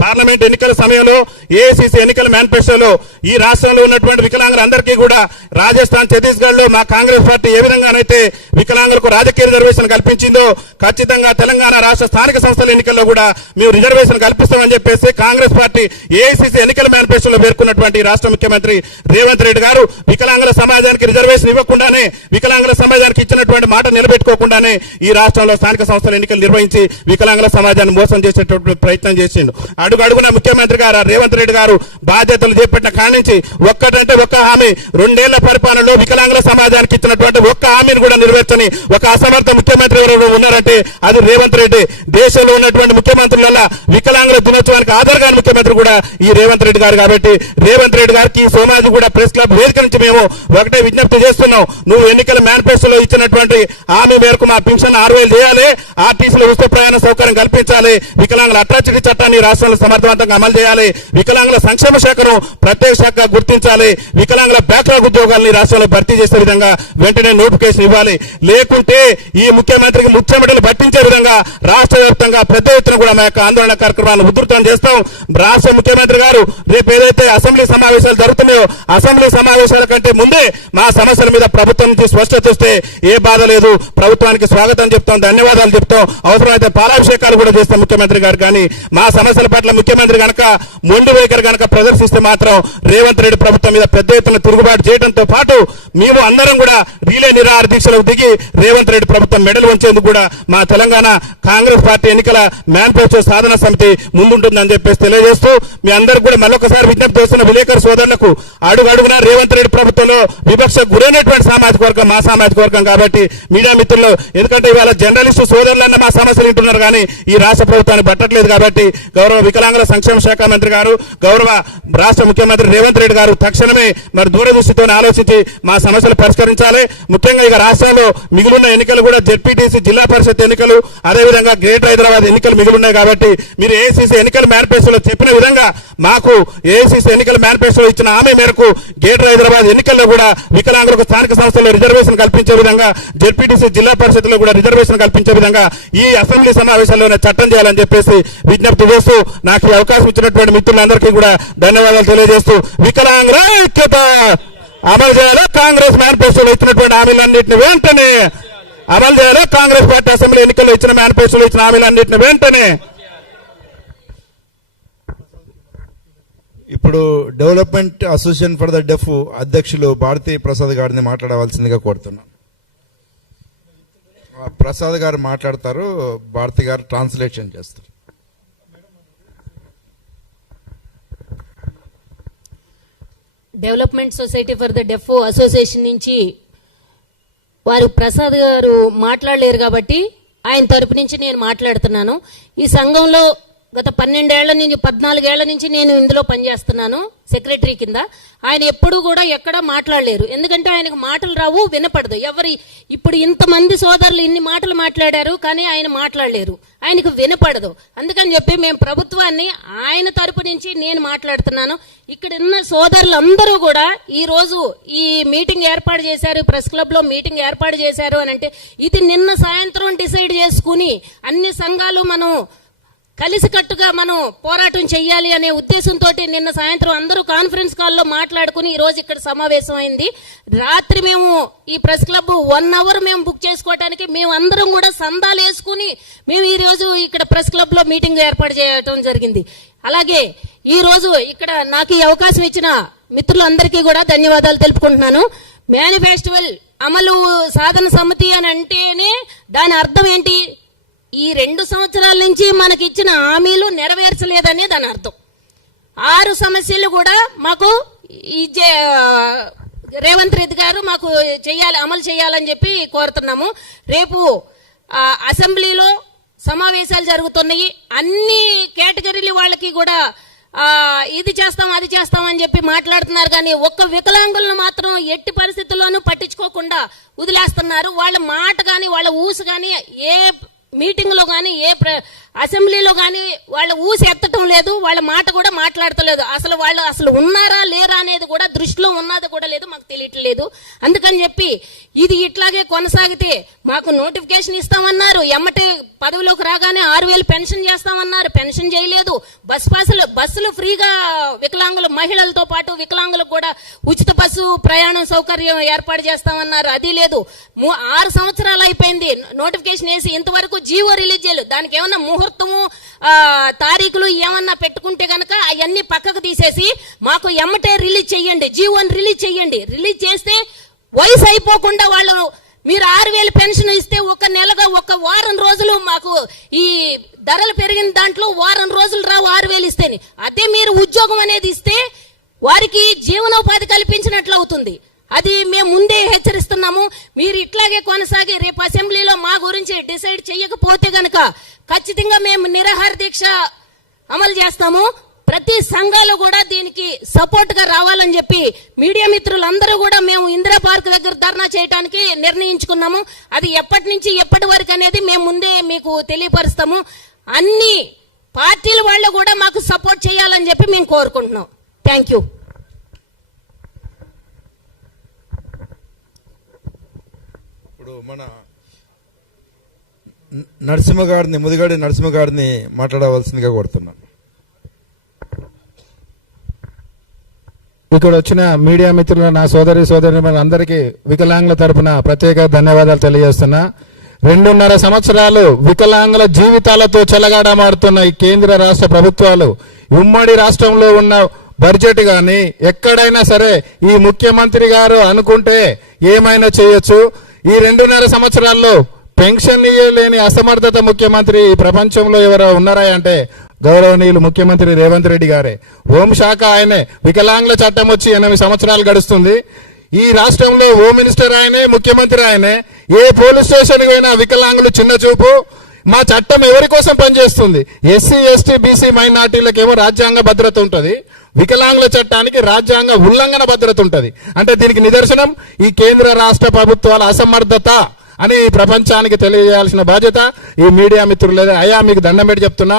పార్లమెంట్ ఎన్నికల సమయంలో ఏఐసిసి ఎన్నికల మేనిఫెస్టోలో ఈ రాష్ట్రంలో ఉన్నటువంటి వికలాంగులందరికీ కూడా రాజస్థాన్, ఛత్తీస్గఢ్ లో మా కాంగ్రెస్ పార్టీ ఏ విధంగానైతే వికలాంగులకు రాజకీయ రిజర్వేషన్ కల్పించిందో ఖచ్చితంగా తెలంగాణ రాష్ట్ర స్థానిక సంస్థల ఎన్నికల్లో కూడా మేము రిజర్వేషన్ కల్పిస్తామని చెప్పేసి కాంగ్రెస్ పార్టీ ఏఐసిసి ఎన్నికల మేనిఫెస్టోలో పేర్కొన్నటువంటి రాష్ట్ర ముఖ్యమంత్రి రేవంత్ రెడ్డి గారు వికలాంగుల సమాజానికి రిజర్వేషన్ ఇవ్వకుండానే, వికలాంగుల సమాజానికి ఇచ్చినటువంటి మాట నిలబెట్టుకోకుండానే ఈ రాష్ట్రంలో స్థానిక సంస్థల ఎన్నికలు నిర్వహించి వికలాంగుల సమాజాన్ని మోసం చేసేటటువంటి ప్రయత్నం చేసిండు. అడుగడుగున ముఖ్యమంత్రి గారు రేవంత్ రెడ్డి గారు బాధ్యతలు చేపట్టిన కానించి ఒక్కటంటే ఒక్క హామీ 2 ఏళ్ల పరిపాలనలో వికలాంగుల సమాజానికి ఇచ్చినటువంటి ఒక్క హామీని కూడా నెరవేర్చని ఒక అసమర్థ ముఖ్యమంత్రి ఎవరు ఉన్నారంటే అది రేవంత్ రెడ్డి. దేశంలో ఉన్నటువంటి ముఖ్యమంత్రులలో వికలాంగుల దినోత్సవానికి ఆధారగా ముఖ్యమంత్రి కూడా ఈ రేవంత్ రెడ్డి గారు. కాబట్టి రేవంత్ రెడ్డి గారికి సోమాజి కూడా ప్రెస్ క్లబ్ వేదిక నుంచి మేము ఒకటే విజ్ఞప్తి చేస్తున్నాం, నువ్వు ఎన్నికల మేనిఫెస్టోలో ఇచ్చినటువంటి హామీ మేరకు మా పింఛన్ 6,000 చేయాలి, ఆర్టీసీలో ఉచిత ప్రయాణ సౌకర్యం కల్పించాలి, వికలాంగుల అట్రాసిటీ చట్టాన్ని రాష్ట్రంలో సమర్థవంతంగా అమలు చేయాలి, వికలాంగుల సంక్షేమ శాఖను ప్రత్యేక శాఖగా గుర్తించాలి, వికలాంగుల బ్యాక్లాగ్ ఉద్యోగాలను రాష్ట్రంలో భర్తీ చేసే విధంగా వెంటనే నోటిఫికేషన్ ఇవ్వాలి. లేకుంటే ఈ ముఖ్యమంత్రికి ముచ్చెమటలు పట్టించే విధంగా రాష్ట్ర వ్యాప్తంగా పెద్ద ఎత్తున కూడా మా యొక్క ఆందోళన కార్యక్రమాలను ఉధృతం చేస్తాం. రాష్ట్ర ముఖ్యమంత్రి గారు రేపు ఏదైతే అసెంబ్లీ సమావేశాలు జరుగుతున్నాయో అసెంబ్లీ సమావేశాల కంటే ముందే మా సమస్యల మీద ప్రభుత్వం నుంచి స్పష్టత వస్తే ఏ బాధ లేదు, ప్రభుత్వానికి స్వాగతం చెప్తాం, ధన్యవాదాలు చెప్తాం, అవసరమైతే పాలాభిషేకాలు కూడా చేస్తాం ముఖ్యమంత్రి గారు. కానీ మా సమస్యల పట్ల ముఖ్యమంత్రి గనక మొండి వైఖరి గనక ప్రదర్శిస్తే మాత్రం రేవంత్ రెడ్డి ప్రభుత్వం మీద పెద్ద ఎత్తున తిరుగుబాటు చేయడంతో పాటు మేము అందరం కూడా రీలే నిరాహార దీక్షలకు దిగి రేవంత్ రెడ్డి ప్రభుత్వం మెడలు వంచేందుకు కూడా మా తెలంగాణ కాంగ్రెస్ పార్టీ ఎన్నికల మేనిఫెస్టో సాధన సమితి ముందుంటుందని చెప్పేసి తెలియజేస్తూ మీ అందరికీ కూడా మరొకసారి విజ్ఞప్తి చేస్తున్న విలేకరు సోదరులకు అడుగడుగునా రేవంత్ రెడ్డి ప్రభుత్వంలో వివక్ష గురైనటువంటి సామాజిక వర్గం మా సామాజిక వర్గం. కాబట్టి మీడియా మిత్రులు, ఎందుకంటే ఇవాళ జర్నలిస్టు సోదరులన్న మా సమస్యలు వింటున్నారు కానీ ఈ రాష్ట్ర ప్రభుత్వాన్ని పట్టట్లేదు. కాబట్టి గౌరవ వికలాంగుల సంక్షేమ శాఖ మంత్రి గారు, గౌరవ రాష్ట్ర ముఖ్యమంత్రి రేవంత్ రెడ్డి గారు తక్షణమే మరి దూరదృష్టితో ఆలోచించి మా సమస్యలు పరిష్కరించాలి. ముఖ్యంగా ఇక రాష్ట్రంలో మిగిలిన ఎన్నికలు కూడా జెడ్పీటీసీ, జిల్లా పరిషత్ ఎన్నికలు, అదేవిధంగా గ్రేటర్ హైదరాబాద్ ఎన్నికలు మిగిలిన్నాయి. కాబట్టి మీరు ఏఐసీసీ ఎన్నికల మేనిఫెస్టోలో చెప్పిన విధంగా మాకు ఏఐసిసి ఎన్నికల మేనిఫెస్టో ఇచ్చిన హామీ మేరకు గ్రేటర్ హైదరాబాద్ ఎన్నికల్లో కూడా వికలాంగులకు స్థానిక సంస్థల్లో రిజర్వేషన్ కల్పించే విధంగా, జెడ్పీటీసీ జిల్లా పరిషత్లో కూడా రిజర్వేషన్ కల్పించే విధంగా ఈ అసెంబ్లీ సమావేశాల్లోనే చట్టం చేయాలని చెప్పేసి విజ్ఞప్తి చేస్తూ నాకు ఈ అవకాశం ఇచ్చినటువంటి మిత్రులందరికీ కూడా ధన్యవాదాలు తెలియజేస్తూ వికలాంగుల ఐక్యత అమలు చేయాలి. కాంగ్రెస్ మేనిఫెస్టోలో ఇచ్చినటువంటి హామీలన్నింటినీ వెంటనే అమలు చేయాలి. కాంగ్రెస్ పార్టీ అసెంబ్లీ ఎన్నికల్లో ఇచ్చిన మేనిఫెస్టోలో ఇచ్చిన హామీలన్నింటినీ వెంటనే. ఇప్పుడు డెవలప్మెంట్ అసోసియేషన్ ఫర్ ద డెఫ్ అధ్యక్షులు భారతీ ప్రసాద్ గారిని మాట్లాడవలసిందిగా కోరుతున్నాను. ప్రసాద్ గారు మాట్లాడతారు, భారతి గారు ట్రాన్స్లేషన్ చేస్తారు. Development society for the deaf association నుంచి వారు ప్రసాద్ గారు మాట్లాడలేరు కాబట్టి ఆయన తరపు నుంచి నేను మాట్లాడుతున్నాను. ఈ సంఘంలో గత 14 ఏళ్ల నుంచి నేను ఇందులో పనిచేస్తున్నాను సెక్రటరీ కింద. ఆయన ఎప్పుడు కూడా ఎక్కడా మాట్లాడలేరు, ఎందుకంటే ఆయనకు మాటలు రావు, వినపడదు. ఇప్పుడు ఇంతమంది సోదరులు ఇన్ని మాటలు మాట్లాడారు, కానీ ఆయన మాట్లాడలేరు, ఆయనకు వినపడదు. అందుకని చెప్పి మేము ప్రభుత్వాన్ని ఆయన తరపు నుంచి నేను మాట్లాడుతున్నాను. ఇక్కడ ఉన్న సోదరులందరూ కూడా ఈ రోజు ఈ మీటింగ్ ఏర్పాటు చేశారు, ప్రెస్ క్లబ్ లో మీటింగ్ ఏర్పాటు చేశారు అని అంటే ఇది నిన్న సాయంత్రం డిసైడ్ చేసుకుని అన్ని సంఘాలు మనం కలిసికట్టుగా మనం పోరాటం చెయ్యాలి అనే ఉద్దేశంతో నిన్న సాయంత్రం అందరూ కాన్ఫరెన్స్ కాల్లో మాట్లాడుకుని ఈ రోజు ఇక్కడ సమావేశం అయింది. రాత్రి మేము ఈ ప్రెస్ క్లబ్ 1 అవర్ మేము బుక్ చేసుకోవడానికి మేము అందరం కూడా సందాలు వేసుకుని మేము ఈ రోజు ఇక్కడ ప్రెస్ క్లబ్ లో మీటింగ్ ఏర్పాటు చేయడం జరిగింది. అలాగే ఈ రోజు ఇక్కడ నాకు ఈ అవకాశం ఇచ్చిన మిత్రులందరికీ కూడా ధన్యవాదాలు తెలుపుకుంటున్నాను. మేనిఫెస్టోవల్ అమలు సాధన సమితి అని అంటేనే దాని అర్థం ఏంటి? ఈ 2 సంవత్సరాల నుంచి మనకి ఇచ్చిన హామీలు నెరవేర్చలేదనే దాని అర్థం. 6 సమస్యలు కూడా మాకు రేవంత్ రెడ్డి గారు మాకు అమలు చేయాలని చెప్పి కోరుతున్నాము. రేపు అసెంబ్లీలో సమావేశాలు జరుగుతున్నాయి. అన్ని కేటగిరీల వాళ్ళకి కూడా ఇది చేస్తాం అది చేస్తాం అని చెప్పి మాట్లాడుతున్నారు, కానీ ఒక్క వికలాంగులను మాత్రం ఎట్టి పరిస్థితుల్లోనూ పట్టించుకోకుండా వదిలేస్తున్నారు. వాళ్ళ మాట కానీ వాళ్ళ ఊసు కానీ ఏ మీటింగ్ లో గానీ ఏ అసెంబ్లీలో గానీ వాళ్ళ ఊసి ఎత్తటం లేదు, వాళ్ళ మాట కూడా మాట్లాడతలేదు. వాళ్ళు అసలు ఉన్నారా లేరా అనేది కూడా దృష్టిలో ఉన్నది కూడా లేదు, మాకు తెలియట్లేదు. అందుకని చెప్పి ఇది ఇట్లాగే కొనసాగితే మాకు నోటిఫికేషన్ ఇస్తామన్నారు, ఎమ్మటే పదవిలోకి రాగానే 6,000 పెన్షన్ చేస్తామన్నారు, పెన్షన్ చేయలేదు. బస్సులు ఫ్రీగా వికలాంగులు మహిళలతో పాటు వికలాంగులకు కూడా ఉచిత బస్సు ప్రయాణం సౌకర్యం ఏర్పాటు చేస్తామన్నారు, అది లేదు. 6 సంవత్సరాలు అయిపోయింది నోటిఫికేషన్ వేసి, ఇంతవరకు జీవో రిలీజ్ చేయలేదు. దానికి ఏమన్నా ముహూర్తము తారీఖులు ఏమన్నా పెట్టుకుంటే గనక అవన్నీ పక్కకు తీసేసి మాకు ఎమ్మటే రిలీజ్ చెయ్యండి, జీవోని రిలీజ్ చెయ్యండి. రిలీజ్ చేస్తే వయసు అయిపోకుండా వాళ్ళు మీరు 6,000 పెన్షన్ ఇస్తే ఒక నెలగా ఒక వారం రోజులు మాకు ఈ ధరలు పెరిగిన దాంట్లో వారం రోజులు రావు 6,000 ఇస్తేనే. అదే మీరు ఉద్యోగం అనేది ఇస్తే వారికి జీవనోపాధి కల్పించినట్లు అవుతుంది. అది మేము ముందే హెచ్చరిస్తున్నాము. మీరు ఇట్లాగే కొనసాగి రేపు అసెంబ్లీలో మా గురించి డిసైడ్ చేయకపోతే గనక ఖచ్చితంగా మేము నిరాహార దీక్ష అమలు చేస్తాము. ప్రతి సంఘాలు కూడా దీనికి సపోర్ట్ గా రావాలని చెప్పి మీడియా మిత్రులందరూ కూడా మేము ఇందిరా పార్క్ దగ్గర ధర్నా చేయడానికి నిర్ణయించుకున్నాము. అది ఎప్పటి నుంచి ఎప్పటి వరకు అనేది మేము ముందే మీకు తెలియపరుస్తాము. అన్ని పార్టీల వాళ్ళు కూడా మాకు సపోర్ట్ చేయాలని చెప్పి మేము కోరుకుంటున్నాం. Thank you. ఇప్పుడు మన ముదిగాడి నరసింహ గారిని మాట్లాడవలసిందిగా కోరుతున్నాను. ఇక్కడ వచ్చిన మీడియా మిత్రులు, నా సోదరి అందరికీ వికలాంగుల తరపున ప్రత్యేక ధన్యవాదాలు తెలియజేస్తున్నా. 2.5 సంవత్సరాలు వికలాంగుల జీవితాలతో చెలగాటమాడుతున్న ఈ కేంద్ర రాష్ట్ర ప్రభుత్వాలు ఉమ్మడి రాష్ట్రంలో ఉన్న బడ్జెట్ గాని ఎక్కడైనా సరే ఈ ముఖ్యమంత్రి గారు అనుకుంటే ఏమైనా చేయొచ్చు. ఈ 2.5 సంవత్సరాల్లో పెన్షన్ ఇయ్యలేని అసమర్థత ముఖ్యమంత్రి ఈ ప్రపంచంలో ఎవరో ఉన్నారా అంటే గౌరవనీయులు ముఖ్యమంత్రి రేవంత్ రెడ్డి గారే. హోంశాఖ ఆయనే. వికలాంగుల చట్టం వచ్చి 8 సంవత్సరాలు గడుస్తుంది. ఈ రాష్ట్రంలో హోమ్ మినిస్టర్ ఆయనే, ముఖ్యమంత్రి ఆయనే. ఏ పోలీస్ స్టేషన్ పోయినా వికలాంగులు చిన్న చూపు. మా చట్టం ఎవరి కోసం పనిచేస్తుంది? ఎస్సీ ఎస్టీ బీసీ మైనార్టీలకేమో రాజ్యాంగ భద్రత ఉంటుంది, వికలాంగుల చట్టానికి రాజ్యాంగ ఉల్లంఘన భద్రత ఉంటుంది. అంటే దీనికి నిదర్శనం ఈ కేంద్ర రాష్ట్ర ప్రభుత్వాల అసమర్థత. అని ఈ ప్రపంచానికి తెలియజేయాల్సిన బాధ్యత ఈ మీడియా మిత్రులదే. అయ్యా మీకు దండం పెట్టి చెప్తున్నా,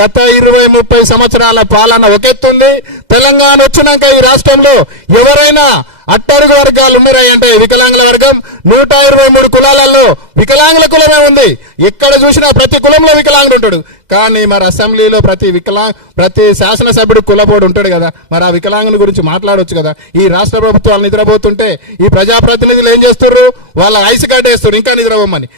గత 20-30 సంవత్సరాల పాలన ఒకెత్తుంది. తెలంగాణ వచ్చినాక ఈ రాష్ట్రంలో ఎవరైనా అట్టడుగు వర్గాలు ఉన్నారంటే వికలాంగుల వర్గం 123 కులాలలో వికలాంగుల కులమే ఉంది. ఎక్కడ చూసినా ప్రతి కులంలో వికలాంగుడు ఉంటాడు. కానీ మరి అసెంబ్లీలో ప్రతి శాసనసభ్యుడు కులపోడు ఉంటాడు కదా, మరి ఆ వికలాంగుల గురించి మాట్లాడొచ్చు కదా. ఈ రాష్ట్ర ప్రభుత్వాలు నిద్రపోతుంటే ఈ ప్రజాప్రతినిధులు ఏం చేస్తున్నారు? వాళ్ళ ఐసు కట్టేస్తారు ఇంకా నిద్రపోమని.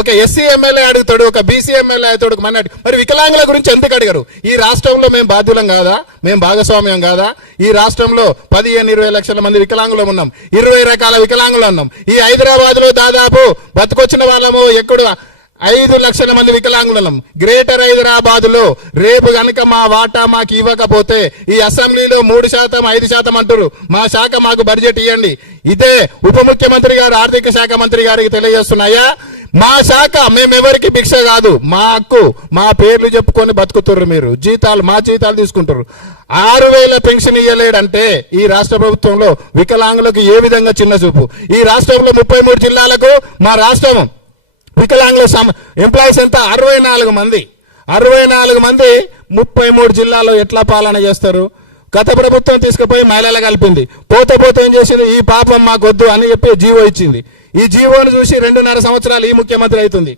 ఒక ఎస్సీ ఎమ్మెల్యే అడుగుతాడు, ఒక బీసీ ఎమ్మెల్యే అవుతాడు మన్నాడు. మరి వికలాంగుల గురించి ఎందుకు అడిగారు? ఈ రాష్ట్రంలో మేము బాధ్యులం కాదా? మేము భాగస్వామ్యం కాదా? ఈ రాష్ట్రంలో 15-20 లక్షల మంది వికలాంగులు ఉన్నాం, 20 రకాల వికలాంగులు ఉన్నాం. ఈ హైదరాబాద్ లో దాదాపు బతుకొచ్చిన వాళ్ళము ఎక్కడ 5 లక్షల మంది వికలాంగులు ఉన్నాం. గ్రేటర్ హైదరాబాద్ లో రేపు గనుక మా వాటా మాకు ఇవ్వకపోతే ఈ అసెంబ్లీలో 3%, 5% అంటారు. మా శాఖ మాకు బడ్జెట్ ఇవ్వండి. ఇదే ఉప ముఖ్యమంత్రి గారు, ఆర్థిక శాఖ మంత్రి గారికి తెలియజేస్తున్నాయా, మా శాఖ మేమెవరికి భిక్ష కాదు, మా హక్కు, మా పేర్లు చెప్పుకొని బతుకుతుర్రు. మీరు మా జీతాలు తీసుకుంటారు. 6,000 పెన్షన్ ఇయ్యలేడంటే ఈ రాష్ట్ర ప్రభుత్వంలో వికలాంగులకు ఏ విధంగా చిన్న చూపు? ఈ రాష్ట్రంలో 33 జిల్లాలకు మా రాష్ట్రం వికలాంగుల ఎంప్లాయీస్ ఎంత? 64 మంది. 64 మంది 33 జిల్లాలో ఎట్లా పాలన చేస్తారు? గత ప్రభుత్వం తీసుకుపోయి మహిళలు కలిపింది. పోతే ఏం చేసింది? ఈ పాపం మాకొద్దు అని చెప్పి జీవో ఇచ్చింది. ఈ జీవోను చూసి 2.5 సంవత్సరాలు ఈ ముఖ్యమంత్రి అవుతుంది.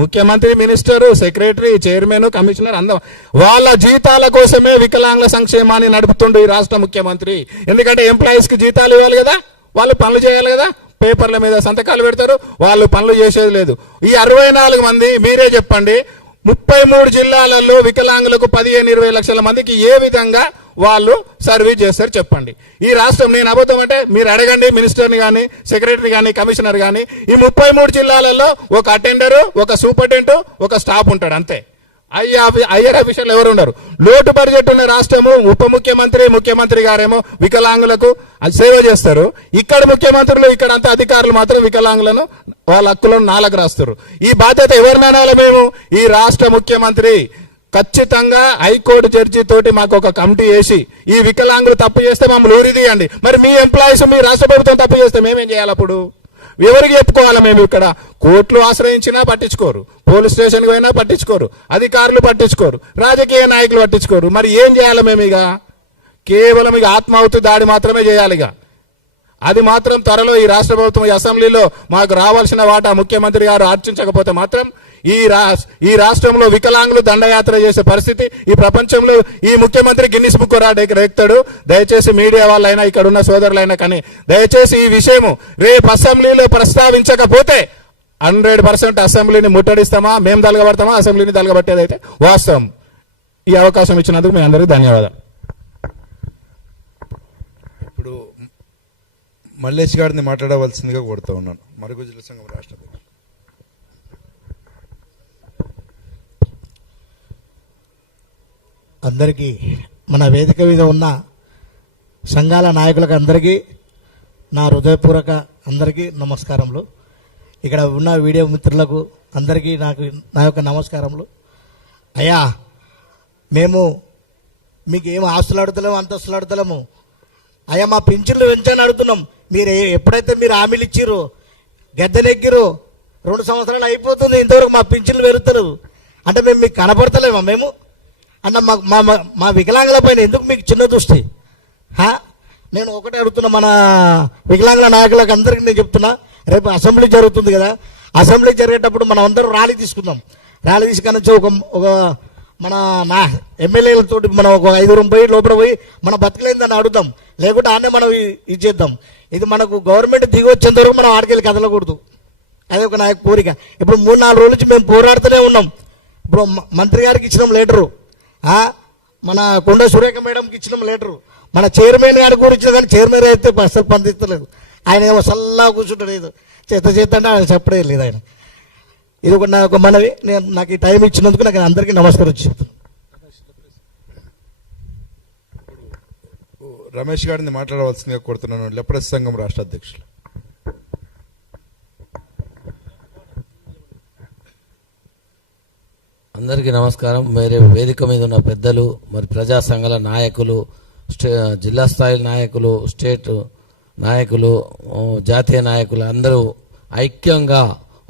ముఖ్యమంత్రి, మినిస్టర్, సెక్రటరీ, చైర్మన్, కమిషనర్ అందం వాళ్ళ జీతాల కోసమే వికలాంగుల సంక్షేమాన్ని నడుపుతుండు ఈ రాష్ట్ర ముఖ్యమంత్రి. ఎందుకంటే ఎంప్లాయీస్ కి జీతాలు ఇవ్వాలి కదా, వాళ్ళు పనులు చేయాలి కదా, పేపర్ల మీద సంతకాలు పెడతారు, వాళ్ళు పనులు చేసేది లేదు. ఈ 64 మంది మీరే చెప్పండి, 33 జిల్లాలలో వికలాంగులకు 15-20 లక్షల మందికి ఏ విధంగా వాళ్ళు సర్వీస్ చేస్తారు చెప్పండి. ఈ రాష్ట్రం, నేను అబద్ధం అంటే మీరు అడగండి మినిస్టర్ని కానీ, సెక్రటరీ కానీ, కమిషనర్ కానీ. ఈ 33 జిల్లాలలో ఒక అటెండరు, ఒక సూపరింటెండెంట్, ఒక స్టాఫ్ ఉంటాడు అంతే. హయ్యర్ ఆఫీసర్లు ఎవరు ఉండరు. లోటు బడ్జెట్ ఉన్న రాష్ట్రము, ఉప ముఖ్యమంత్రి, ముఖ్యమంత్రి గారేమో వికలాంగులకు సేవ చేస్తారు. ఇక్కడ ముఖ్యమంత్రులు, ఇక్కడ అంతా అధికారులు మాత్రం వికలాంగులను వాళ్ళ హక్కులను నాలకు రాస్తారు. ఈ బాధ్యత ఎవరినైనా మేము ఈ రాష్ట్ర ముఖ్యమంత్రి ఖచ్చితంగా హైకోర్టు జడ్జి తోటి మాకు ఒక కమిటీ వేసి ఈ వికలాంగులు తప్పు చేస్తే మమ్మల్ని ఊరిదీయండి. మరి మీ ఎంప్లాయీస్, మీ రాష్ట్ర ప్రభుత్వం తప్పు చేస్తే మేమేం చేయాలి? అప్పుడు ఎవరికి చెప్పుకోవాలి? మేము ఇక్కడ కోర్టులు ఆశ్రయించినా పట్టించుకోరు, పోలీస్ స్టేషన్కి పోయినా పట్టించుకోరు, అధికారులు పట్టించుకోరు, రాజకీయ నాయకులు పట్టించుకోరు. మరి ఏం చేయాలి మేము? కేవలం ఆత్మాహుతి దాడి మాత్రమే చేయాలి. అది మాత్రం త్వరలో ఈ రాష్ట్ర ప్రభుత్వం, ఈ అసెంబ్లీలో మాకు రావాల్సిన వాటా ముఖ్యమంత్రి గారు ఆర్చించకపోతే మాత్రం ఈ రాష్ట్రంలో వికలాంగులు దండయాత్ర చేసే పరిస్థితి ఈ ప్రపంచంలో ఈ ముఖ్యమంత్రి గిన్నిస్ బుక్ రేక్తాడు. దయచేసి మీడియా వాళ్ళైనా, ఇక్కడ ఉన్న సోదరులైనా కానీ దయచేసి ఈ విషయము రేపు అసెంబ్లీలో ప్రస్తావించకపోతే 100% అసెంబ్లీని ముట్టడిస్తామా, మేము తలగబడతామా, అసెంబ్లీని తలగబట్టేదైతే వాస్తవం. ఈ అవకాశం ఇచ్చినందుకు మీ అందరికీ ధన్యవాదాలు. ఇప్పుడు మల్లేష్ గారిని మాట్లాడవలసిందిగా కోరుతా ఉన్నాను. మరుగు జిల్లా సంఘం రాష్ట్ర అందరికీ, మన వేదిక మీద ఉన్న సంఘాల నాయకులకు అందరికీ నా హృదయపూర్వక అందరికీ నమస్కారములు. ఇక్కడ ఉన్న వీడియో మిత్రులకు అందరికీ నా యొక్క నమస్కారములు. అయ్యా, మేము మీకు ఏం ఆస్తులు అడుగుతలేము, అంతస్తులు అడుగుతలేము. అయ్యా, మా పింఛన్లు పెంచని అడుగుతున్నాం. మీరు ఎప్పుడైతే మీరు హామీలు ఇచ్చిర్రో, గద్దెనెక్కిరో, 2 సంవత్సరాలు అయిపోతుంది, ఇంతవరకు మా పింఛన్లు పెరుగుతారు అంటే మేము మీకు కనపడతలేమా? మేము అంటే మా వికలాంగుల పైన ఎందుకు మీకు చిన్న దృష్టి? నేను ఒకటే అడుగుతున్నా, మన వికలాంగుల నాయకులకు అందరికీ నేను చెప్తున్నా, రేపు అసెంబ్లీ జరుగుతుంది కదా, అసెంబ్లీ జరిగేటప్పుడు మనం అందరూ ర్యాలీ తీసుకుందాం. ర్యాలీ తీసుకొని ఒక మన ఎమ్మెల్యేలతో మనం ఒక 5 పోయి లోపల పోయి మన బతికలేదని అడుగుదాం. లేకుంటే ఆనే మనం ఇది చేద్దాం. ఇది మనకు గవర్నమెంట్ దిగి వచ్చేంత వరకు మనం ఆడికెళ్ళి కదలకూడదు. అదే ఒక నా కోరిక. ఇప్పుడు 3-4 రోజుల నుంచి మేము పోరాడుతూనే ఉన్నాం. ఇప్పుడు మంత్రి గారికి ఇచ్చినాం లెటరు, మన కొండ సురేఖ మేడంకి ఇచ్చినాం లెటరు, మన చైర్మన్ గారికి కూడా ఇచ్చిన కానీ చైర్మన్ అయితే అసలు స్పందిస్తలేదు. ఆయన ఏమో సల్లా కూర్చుంటలేదు, చేత అంటే ఆయన చెప్పడే లేదు. ఆయన ఇది ఒక మనవి. నాకు ఈ టైం ఇచ్చినందుకు నాకు అందరికీ నమస్కారం చెప్తాను. రమేష్ గారిని మాట్లాడవలసిందిగా కోరుతున్నాను, లెప్రస్ సంఘం రాష్ట్ర అధ్యక్షులు. అందరికీ నమస్కారం. మరి వేదిక మీద ఉన్న పెద్దలు, మరి ప్రజా సంఘాల నాయకులు, జిల్లా స్థాయి నాయకులు, స్టేట్ నాయకులు, జాతీయ నాయకులు అందరూ ఐక్యంగా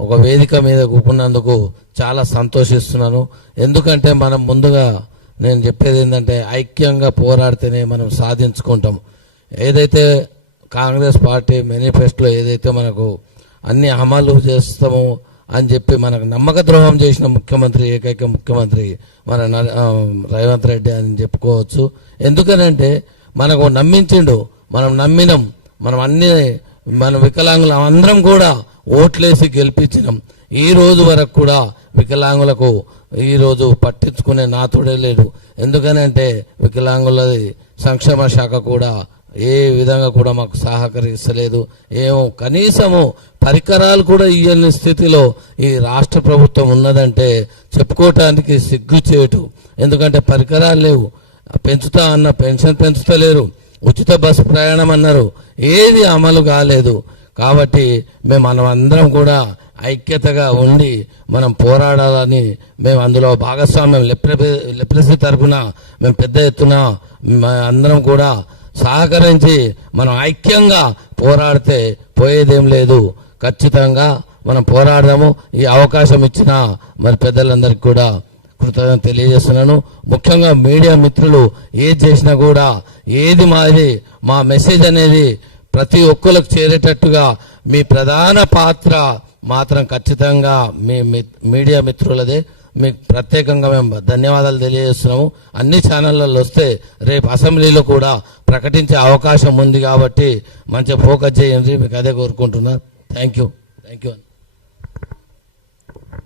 ఒక వేదిక మీద కూకున్నందుకు చాలా సంతోషిస్తున్నాను. ఎందుకంటే మనం ముందుగా నేను చెప్పేది ఏంటంటే ఐక్యంగా పోరాడితేనే మనం సాధించుకుంటాం. ఏదైతే కాంగ్రెస్ పార్టీ మేనిఫెస్టోలో ఏదైతే మనకు అన్ని అమలు చేస్తామో అని చెప్పి మనకు నమ్మక ద్రోహం చేసిన ముఖ్యమంత్రి, ఏకైక ముఖ్యమంత్రి మన రేవంత్ రెడ్డి అని చెప్పుకోవచ్చు. ఎందుకనంటే మనకు నమ్మించిండు, మనం నమ్మినాం, మనం అన్ని మన వికలాంగులు అందరం కూడా ఓట్లేసి గెలిపించినాం. ఈ రోజు వరకు కూడా వికలాంగులకు ఈ రోజు పట్టించుకునే నాతుడే లేడు. ఎందుకనంటే వికలాంగులది సంక్షేమ శాఖ కూడా ఏ విధంగా కూడా మాకు సహకరిస్తలేదు. ఏమో కనీసము పరికరాలు కూడా ఇయ్యని స్థితిలో ఈ రాష్ట్ర ప్రభుత్వం ఉన్నదంటే చెప్పుకోవటానికి సిగ్గుచేటు. ఎందుకంటే పరికరాలు లేవు. పెంచుతా అన్న పెన్షన్ పెంచుతలేరు, ఉచిత బస్సు ప్రయాణం అన్నారు, ఏది అమలు కాలేదు. కాబట్టి మనం అందరం కూడా ఐక్యతగా ఉండి మనం పోరాడాలని మేము అందులో భాగస్వామ్యం లెప్రసీ తరఫున మేము పెద్ద ఎత్తున అందరం కూడా సహకరించి మనం ఐక్యంగా పోరాడితే పోయేదేం లేదు. ఖచ్చితంగా మనం పోరాడదాము. ఈ అవకాశం ఇచ్చిన మరి పెద్దలందరికీ కూడా కృతజ్ఞత తెలియజేస్తున్నాను. ముఖ్యంగా మీడియా మిత్రులు ఏది చేసినా కూడా ఏది మా మెసేజ్ అనేది ప్రతి ఒక్కరికి చేరేటట్టుగా మీ ప్రధాన పాత్ర మాత్రం ఖచ్చితంగా మీ మీడియా మిత్రులదే. మీకు ప్రత్యేకంగా మేము ధన్యవాదాలు తెలియజేస్తున్నాము. అన్ని ఛానళ్ళల్లో వస్తే రేపు అసెంబ్లీలో కూడా ప్రకటించే అవకాశం ఉంది కాబట్టి మంచిగా ఫోకస్ చేయండి. మీకు అదే కోరుకుంటున్నా. Thank you.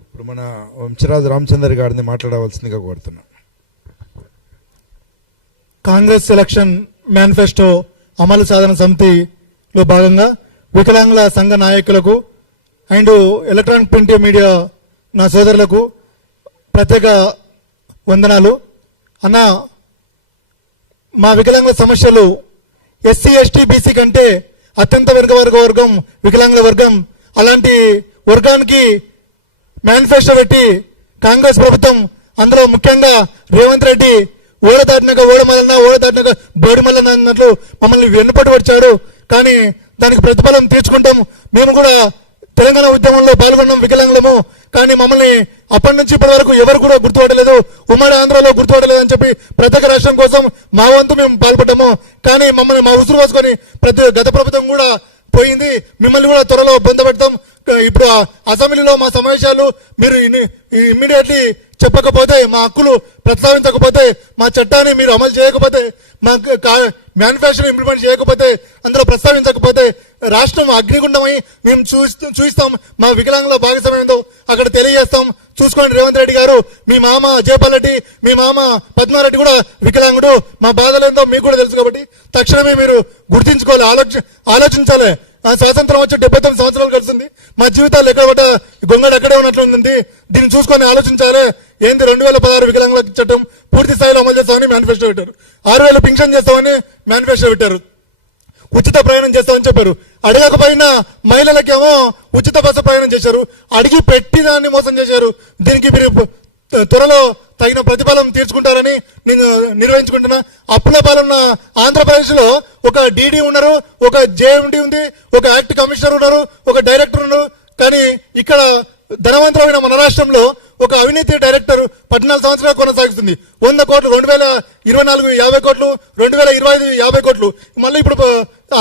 ఇప్పుడు మన వంశరాజు రామచందర్ గారిని మాట్లాడవలసిందిగా కోరుతున్నాం. కాంగ్రెస్ ఎలక్షన్ మేనిఫెస్టో అమలు సాధన సమితిలో భాగంగా వికలాంగుల సంఘ నాయకులకు అండ్ ఎలక్ట్రానిక్ ప్రింట్ మీడియా నా సోదరులకు ప్రత్యేక వందనాలు. అన్న, మా వికలాంగుల సమస్యలు ఎస్సీ ఎస్టీ బీసీ కంటే అత్యంత వర్గం వికలాంగుల వర్గం. అలాంటి వర్గానికి మేనిఫెస్టో పెట్టి కాంగ్రెస్ ప్రభుత్వం, అందులో ముఖ్యంగా రేవంత్ రెడ్డి ఓడ దాటినాక బోడి మల్లన్న అన్నట్లు మమ్మల్ని వెన్నుపట్టు వచ్చాడు. కానీ దానికి ప్రతిఫలం తీర్చుకుంటాం. మేము కూడా తెలంగాణ ఉద్యమంలో పాల్గొన్నాం వికలాంగులము. కానీ మమ్మల్ని అప్పటి నుంచి ఇప్పటి వరకు ఎవరు కూడా గుర్తుపడలేదు. ఉమ్మడి ఆంధ్రలో గుర్తుపడలేదు అని చెప్పి ప్రత్యేక రాష్ట్రం కోసం మా వంతు మేము పాల్పడ్డాము. కానీ మమ్మల్ని మా ఉసురు పోసుకొని గత ప్రభుత్వం కూడా పోయింది. మిమ్మల్ని కూడా త్వరలో పొందబెడతాం. ఇప్పుడు అసెంబ్లీలో మా సమావేశాలు మీరు ఇమ్మీడియట్లీ చెప్పకపోతే, మా హక్కులు ప్రస్తావించకపోతే, మా చట్టాన్ని మీరు అమలు చేయకపోతే, మా మేనిఫెస్టోని ఇంప్లిమెంట్ చేయకపోతే, అందులో ప్రస్తావించకపోతే రాష్ట్రం అగ్నిగుండమై మేము చూస్తాం. మా వికలాంగుల భాగస్వామ్యం ఏందో అక్కడ తెలియజేస్తాం. చూసుకోండి రేవంత్ రెడ్డి గారు, మీ మామ జయపాల్ రెడ్డి, మీ మామ పద్మారెడ్డి కూడా వికలాంగుడు. మా బాధలేందో మీకు కూడా తెలుసు. కాబట్టి తక్షణమే మీరు గుర్తించుకోవాలి, ఆలోచించాలి. స్వాతంత్రం వచ్చి 79 సంవత్సరాలు గడుస్తుంది. మా జీవితాలు ఎక్కడ పడ్డ గొంగడు అక్కడే ఉన్నట్లుంది. దీన్ని చూసుకొని ఆలోచించాలి. ఏంది 2016 వికలాంగుల చట్టం పూర్తి స్థాయిలో అమలు చేస్తామని మేనిఫెస్టో పెట్టారు. 6,000 పింఛన్ చేస్తామని మేనిఫెస్టో పెట్టారు. ఉచిత ప్రయాణం చేస్తామని చెప్పారు. అడగకపోయినా మహిళలకేమో ఉచిత బస్సు ప్రయాణం చేశారు. అడిగి పెట్టి దాన్ని మోసం చేశారు. దీనికి మీరు త్వరలో తగిన ప్రతిఫలం తీర్చుకుంటారని నేను నిర్వహించుకుంటున్నా. అప్పుల పాలన ఆంధ్రప్రదేశ్ లో ఒక డీడీ ఉన్నారు, ఒక జేఎండి ఉంది, ఒక యాక్ట్ కమిషనర్ ఉన్నారు, ఒక డైరెక్టర్ ఉన్నారు. కానీ ఇక్కడ ధనవంతమైన మన రాష్ట్రంలో ఒక అవినీతి డైరెక్టర్ 14 సంవత్సరాలు కొనసాగుతుంది. 100 కోట్లు, 2024 50 కోట్లు, 2025 50 కోట్లు. మళ్ళీ ఇప్పుడు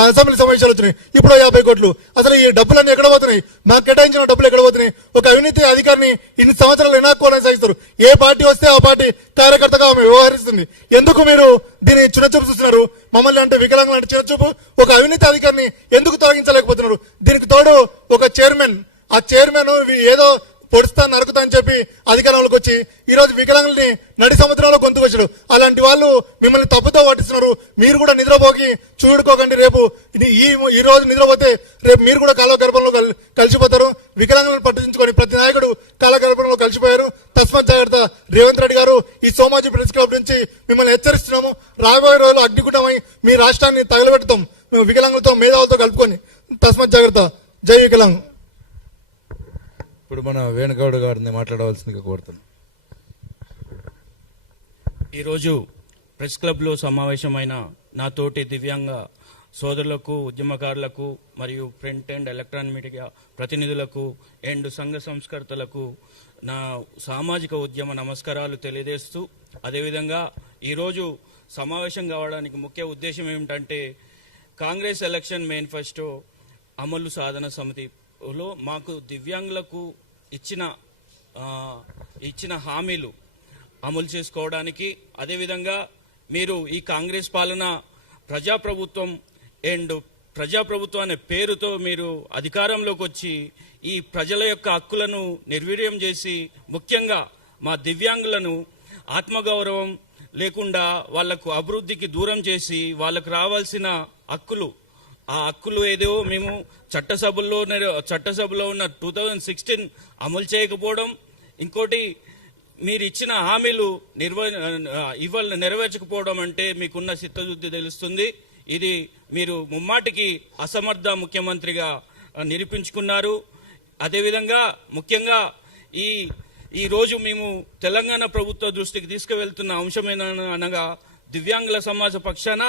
అసెంబ్లీ సమావేశాలు వచ్చినాయి, ఇప్పుడు 50 కోట్లు. అసలు ఈ డబ్బులన్నీ ఎక్కడ పోతున్నాయి? మాకు కేటాయించిన డబ్బులు ఎక్కడ పోతున్నాయి? ఒక అవినీతి అధికారిని ఇన్ని సంవత్సరాలు ఎలా కొనసాగిస్తారు? ఏ పార్టీ వస్తే ఆ పార్టీ కార్యకర్తగా ఆమె వ్యవహరిస్తుంది. ఎందుకు మీరు దీన్ని చిన్నచూపు చూస్తున్నారు? మమ్మల్ని అంటే వికలాంగులు అంటే చిన్నచూపు. ఒక అవినీతి అధికారిని ఎందుకు తొలగించలేకపోతున్నారు? దీనికి తోడు ఒక చైర్మన్, ఆ చైర్మన్ ఏదో పొడుస్తా నరుకుతా అని చెప్పి అధికారంలోకి వచ్చి ఈ రోజు వికలాంగుల్ని నడి సముద్రంలో గొంతుకొచ్చాడు. అలాంటి వాళ్ళు మిమ్మల్ని తప్పుతో పట్టిస్తున్నారు. మీరు కూడా నిద్రపోకి చూడుకోకండి. రేపు ఈ రోజు నిద్రపోతే రేపు మీరు కూడా కాలగర్భంలో కలిసిపోతారు. వికలాంగులను పట్టించుకొని ప్రతి నాయకుడు కాలగర్భంలో కలిసిపోయారు. తస్మాత్ జాగ్రత్త. రేవంత్ రెడ్డి గారు, ఈ సోమాజీ ప్రెస్ క్లబ్ నుంచి మిమ్మల్ని హెచ్చరిస్తున్నాము. రాబోయే రోజులు అగ్నిగుండమై మీ రాష్ట్రాన్ని తగలబెడతాం వికలాంగులతో, మేధావులతో కలుపుకొని. తస్మాత్ జాగ్రత్త. జై వికలాంగ్. ఇప్పుడు మన వేణుగౌడ గారిని మాట్లాడవలసిందిగా కోరుతున్నాం. ఈరోజు ప్రెస్ క్లబ్లో సమావేశమైన నాతోటి దివ్యాంగ సోదరులకు, ఉద్యమకారులకు మరియు ప్రింట్ అండ్ ఎలక్ట్రానిక్ మీడియా ప్రతినిధులకు అండ్ సంఘ సంస్కర్తలకు నా సామాజిక ఉద్యమ నమస్కారాలు తెలియజేస్తూ, అదేవిధంగా ఈరోజు సమావేశం కావడానికి ముఖ్య ఉద్దేశం ఏమిటంటే కాంగ్రెస్ ఎలక్షన్ మేనిఫెస్టో అమలు సాధన సమితిలో మాకు దివ్యాంగులకు ఇచ్చిన హామీలు అమలు చేసుకోవడానికి, అదేవిధంగా మీరు ఈ కాంగ్రెస్ పాలన ప్రజాప్రభుత్వం అనే పేరుతో మీరు అధికారంలోకి వచ్చి ఈ ప్రజల యొక్క హక్కులను నిర్వీర్యం చేసి, ముఖ్యంగా మా దివ్యాంగులను ఆత్మగౌరవం లేకుండా వాళ్లకు అభివృద్ధికి దూరం చేసి వాళ్ళకు రావాల్సిన హక్కులు, ఆ హక్కులు ఏదో మేము చట్టసభలో ఉన్న 2016 అమలు చేయకపోవడం, ఇంకోటి మీరు ఇచ్చిన హామీలు నెరవేర్చకపోవడం అంటే మీకున్న చిత్తశుద్ధి తెలుస్తుంది. ఇది మీరు ముమ్మాటికి అసమర్థ ముఖ్యమంత్రిగా నిరూపించుకున్నారు. అదేవిధంగా ముఖ్యంగా ఈ రోజు మేము తెలంగాణ ప్రభుత్వ దృష్టికి తీసుకువెళ్తున్న అంశమైన అనగా దివ్యాంగుల సమాజ పక్షాన,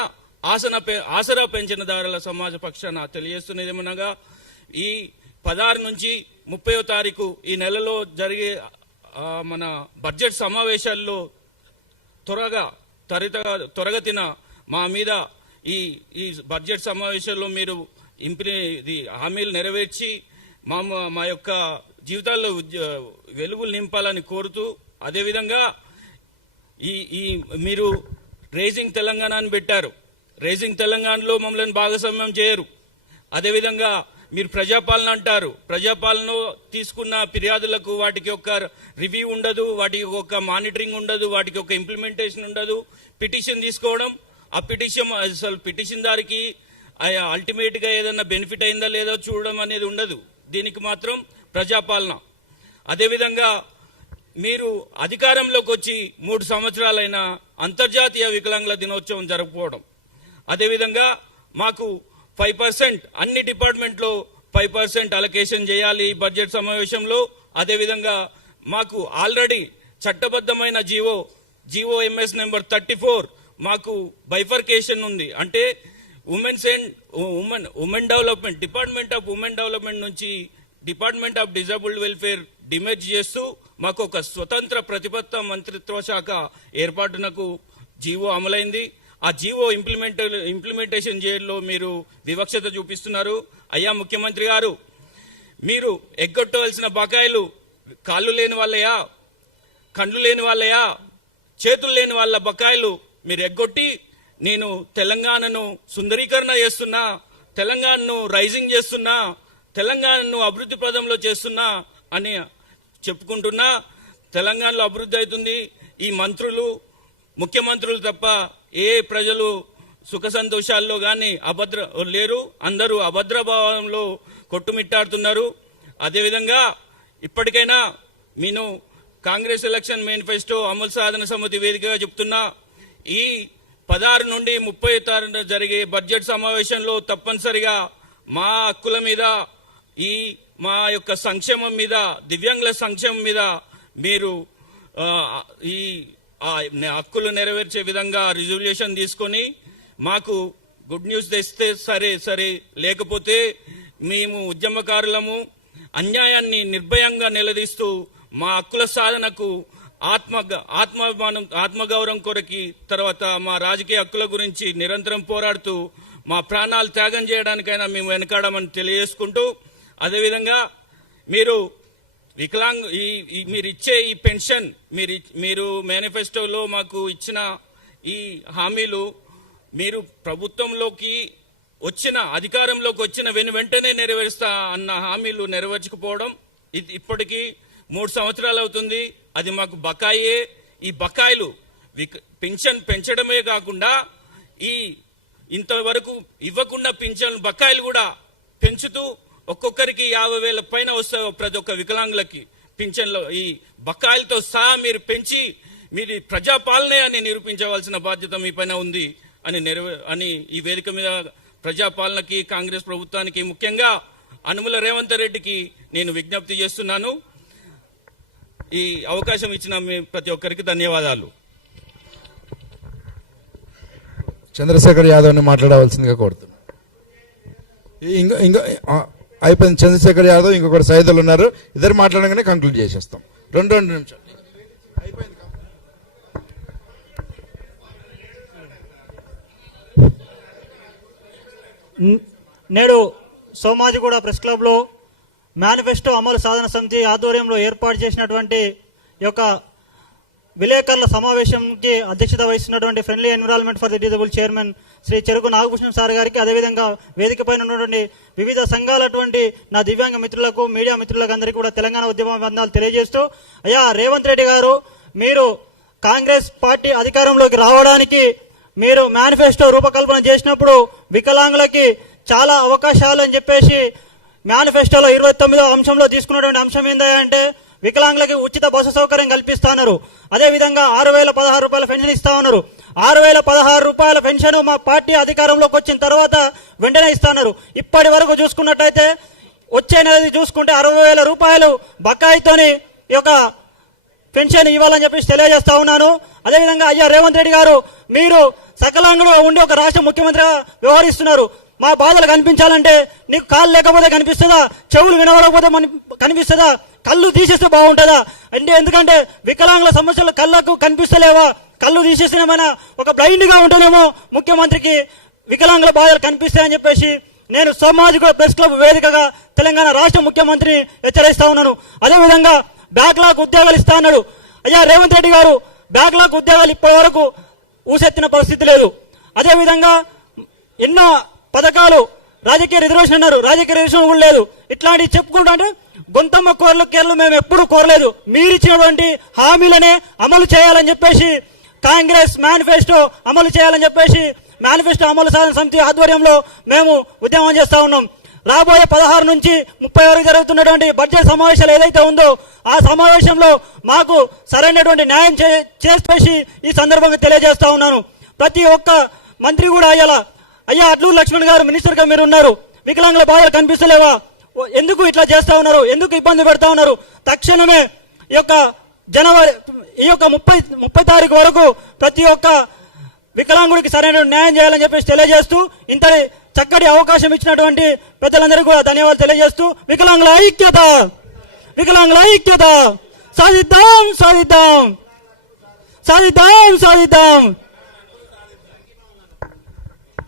ఆసరా పెన్షన్దారుల సమాజ పక్షాన తెలియజేస్తున్నదేమనగా ఈ 16 నుంచి 30వ తారీఖు ఈ నెలలో జరిగే మన బడ్జెట్ సమావేశాల్లో త్వరగతిన మా మీద ఈ బడ్జెట్ సమావేశాల్లో మీరు హామీలు నెరవేర్చి మా యొక్క జీవితాల్లో వెలుగులు నింపాలని కోరుతూ, అదేవిధంగా మీరు రేజింగ్ తెలంగాణ అని పెట్టారు. రేజింగ్ తెలంగాణలో మమ్మల్ని భాగస్వామ్యం చేయరు. అదేవిధంగా మీరు ప్రజాపాలన అంటారు. ప్రజాపాలన తీసుకున్న ఫిర్యాదులకు వాటికి ఒక రివ్యూ ఉండదు, వాటికి ఒక మానిటరింగ్ ఉండదు, వాటికి ఒక ఇంప్లిమెంటేషన్ ఉండదు. పిటిషన్ తీసుకోవడం, ఆ పిటిషన్ దారికి అల్టిమేట్ గా ఏదైనా బెనిఫిట్ అయిందా లేదో చూడడం అనేది ఉండదు. దీనికి మాత్రం ప్రజాపాలన. అదేవిధంగా మీరు అధికారంలోకి వచ్చి 3 సంవత్సరాలైన అంతర్జాతీయ వికలాంగుల దినోత్సవం జరుపుకోవడం, అదేవిధంగా మాకు 5% అన్ని డిపార్ట్మెంట్లో 5% అలొకేషన్ చేయాలి బడ్జెట్ సమావేశంలో. అదేవిధంగా మాకు ఆల్రెడీ చట్టబద్ధమైన జీవో ఎంఎస్ నెంబర్ 34 మాకు బైఫర్కేషన్ ఉంది. అంటే women development, department of women development నుంచి department of disabled welfare demerge చేస్తూ మాకు ఒక స్వతంత్ర ప్రతిపత్త మంత్రిత్వ శాఖ ఏర్పాటునకు జీవో అమలైంది. ఆ జీవో ఇంప్లిమెంటేషన్ చేయడంలో మీరు వివక్షత చూపిస్తున్నారు. అయ్యా ముఖ్యమంత్రి గారు, మీరు ఎగ్గొట్టవలసిన బకాయిలు కాళ్ళు లేని వాళ్ళయా, కండ్లు లేని వాళ్ళయా, చేతులు లేని వాళ్ళ బకాయిలు మీరు ఎగ్గొట్టి నేను తెలంగాణను సుందరీకరణ చేస్తున్నా, తెలంగాణను రైజింగ్ చేస్తున్నా, తెలంగాణను అభివృద్ధి పదంలో చేస్తున్నా అని చెప్పుకుంటున్నా. తెలంగాణలో అభివృద్ధి అవుతుంది. ఈ ముఖ్యమంత్రులు తప్ప ఏ ప్రజలు సుఖ సంతోషాల్లో గాని లేరు. అందరూ అభద్రభావంలో కొట్టుమిట్టాడుతున్నారు. అదేవిధంగా ఇప్పటికైనా నేను కాంగ్రెస్ ఎలక్షన్ మేనిఫెస్టో అమలు సాధన సమితి వేదికగా చెప్తున్నా, ఈ 16 నుండి 30 తారీఖున జరిగే బడ్జెట్ సమావేశంలో తప్పనిసరిగా మా హక్కుల మీద, మా యొక్క సంక్షేమం మీద, దివ్యాంగుల సంక్షేమం మీద మీరు ఈ హక్కులు నెరవేర్చే విధంగా రిజల్యూషన్ తీసుకొని మాకు గుడ్ న్యూస్ తెస్తే సరే, లేకపోతే మేము ఉద్యమకారులము అన్యాయాన్ని నిర్భయంగా నిలదీస్తూ మా హక్కుల సాధనకు ఆత్మగౌరవం కొరకి, తర్వాత మా రాజకీయ హక్కుల గురించి నిరంతరం పోరాడుతూ మా ప్రాణాలు త్యాగం చేయడానికైనా మేము వెనకాడమని తెలియజేసుకుంటూ, అదేవిధంగా మీరు మీరు ఇచ్చే ఈ పెన్షన్, మీరు మేనిఫెస్టోలో మాకు ఇచ్చిన ఈ హామీలు మీరు ప్రభుత్వంలోకి అధికారంలోకి వచ్చిన వెంటనే నెరవేరుస్తా అన్న హామీలు నెరవేర్చకపోవడం, ఇప్పటికీ 3 సంవత్సరాలు అవుతుంది. అది మాకు బకాయే. ఈ బకాయిలు పెన్షన్ పెంచడమే కాకుండా ఇంతవరకు ఇవ్వకుండా పెన్షన్ బకాయిలు కూడా పెంచుతూ ఒక్కొక్కరికి 50,000 పైన వస్తాయి ప్రతి ఒక్క వికలాంగులకి పింఛన్లో. ఈ బకాయిలతో సహా మీరు పెంచి మీరు ప్రజాపాలనే అని నిరూపించవలసిన బాధ్యత మీ పైన ఉంది అని ఈ వేదిక మీద ప్రజాపాలనకి, కాంగ్రెస్ ప్రభుత్వానికి, ముఖ్యంగా అనుముల రేవంత్ రెడ్డికి నేను విజ్ఞప్తి చేస్తున్నాను. ఈ అవకాశం ఇచ్చిన ప్రతి ఒక్కరికి ధన్యవాదాలు. చంద్రశేఖర్ యాదవ్ని మాట్లాడవలసిందిగా కోరుతున్నాను. ఇంకా అయిపోయింది. చంద్రశేఖర్ యాదవ్, ఇంకొకటి సైదులు ఉన్నారు. ఇద్దరు మాట్లాడగానే కంక్లూడ్ చేసేస్తాం. రెండు నిమిషాలు అయిపోయింది. నేడు సోమాజిగూడ ప్రెస్ క్లబ్లో మేనిఫెస్టో అమలు సాధన సమితి ఆధ్వర్యంలో ఏర్పాటు చేసినటువంటి ఈ యొక్క విలేకరుల సమావేశంకి అధ్యక్షత వహిస్తున్నటువంటి friendly environment for the disable chairman Shri Cheruku Nagabhushan sir గారికి, అదేవిధంగా వేదిక పైన ఉన్నటువంటి వివిధ సంఘాలటువంటి నా దివ్యాంగ మిత్రులకు, మీడియా మిత్రులకు అందరికీ కూడా తెలంగాణ ఉద్యమ వందనాలు తెలియజేస్తూ, అయ్యా రేవంత్ రెడ్డి గారు, మీరు కాంగ్రెస్ పార్టీ అధికారంలోకి రావడానికి మీరు మేనిఫెస్టో రూపకల్పన చేసినప్పుడు వికలాంగులకి చాలా అవకాశాలు అని చెప్పేసి మేనిఫెస్టోలో 29వ అంశంలో తీసుకున్నటువంటి అంశం ఏంటంటే వికలాంగులకి ఉచిత బస్సు సౌకర్యం కల్పిస్తున్నారు. అదేవిధంగా 6,016 రూపాయల పెన్షన్ ఇస్తా ఉన్నారు. 6,016 రూపాయల పెన్షన్ మా పార్టీ అధికారంలోకి వచ్చిన తర్వాత వెంటనే ఇస్తున్నారు. ఇప్పటి వరకు చూసుకున్నట్టయితే వచ్చే నెలది చూసుకుంటే 60,000 రూపాయలు బకాయితోని ఈ యొక్క పెన్షన్ ఇవ్వాలని చెప్పేసి తెలియజేస్తా ఉన్నాను. అదేవిధంగా అయ్యా రేవంత్ రెడ్డి గారు, మీరు సకలాంగుడుగా ఉండి ఒక రాష్ట్ర ముఖ్యమంత్రిగా వ్యవహరిస్తున్నారు. మా బాధలు కనిపించాలంటే నీకు కాళ్ళు లేకపోతే కనిపిస్తుందా, చెవులు వినవకపోతే కనిపిస్తుందా, కళ్ళు తీసేస్తే బాగుంటుందా అంటే, ఎందుకంటే వికలాంగుల సమస్యలు కళ్ళకు కనిపిస్తలేవా, కళ్ళు తీసేసినేమైనా ఒక బ్లైండ్ గా ఉంటేనేమో ముఖ్యమంత్రికి వికలాంగుల బాధలు కనిపిస్తాయని చెప్పేసి నేను సామాజిక ప్రెస్ క్లబ్ వేదికగా తెలంగాణ రాష్ట్ర ముఖ్యమంత్రిని హెచ్చరిస్తా ఉన్నాను. అదేవిధంగా బ్యాక్లాగ్ ఉద్యోగాలు ఇస్తా అన్నాడు. అయ్యా రేవంత్ రెడ్డి గారు, బ్యాక్లాగ్ ఉద్యోగాలు ఇప్పటి వరకు ఊసెత్తిన పరిస్థితి లేదు. అదేవిధంగా ఎన్నో పథకాలు, రాజకీయ రిజర్వేషన్ అన్నారు, రాజకీయ రిజర్వేషన్ కూడా లేదు. ఇట్లాంటివి చెప్పుకుంటా అంటే గొంతమ్మ కేరళ మేము ఎప్పుడు కోరలేదు. మీరిచ్చినటువంటి హామీలనే అమలు చేయాలని చెప్పేసి కాంగ్రెస్ మేనిఫెస్టో అమలు చేయాలని చెప్పేసి మేనిఫెస్టో అమలు సాధన సమితి ఆధ్వర్యంలో మేము ఉద్యమం చేస్తా ఉన్నాం. రాబోయే 16 నుంచి 30 వరకు జరుగుతున్నటువంటి బడ్జెట్ సమావేశాలు ఏదైతే ఉందో ఆ సమావేశంలో మాకు సరైనటువంటి న్యాయం చేసి ఈ సందర్భంగా తెలియజేస్తా ఉన్నాను. ప్రతి ఒక్క మంత్రి కూడా అయ్యా అడ్లూరు లక్ష్మణ్ గారు మినిస్టర్ గా మీరు ఉన్నారు, వికలాంగుల బాధలు కనిపిస్తలేవా, ఎందుకు ఇట్లా చేస్తా ఉన్నారు, ఎందుకు ఇబ్బంది పెడతా ఉన్నారు, తక్షణమే ఈ యొక్క జనవరి 30 తారీఖు వరకు ప్రతి ఒక్క వికలాంగుడికి సరైన న్యాయం చేయాలని చెప్పేసి తెలియజేస్తూ, ఇంత చక్కటి అవకాశం ఇచ్చినటువంటి పెద్దలందరికీ కూడా ధన్యవాదాలు తెలియజేస్తూ, వికలాంగుల ఐక్యత, వికలాంగుల ఐక్యత, సాధిద్దాం సాధిద్దాం సాధిద్దాం సాధిద్దాం.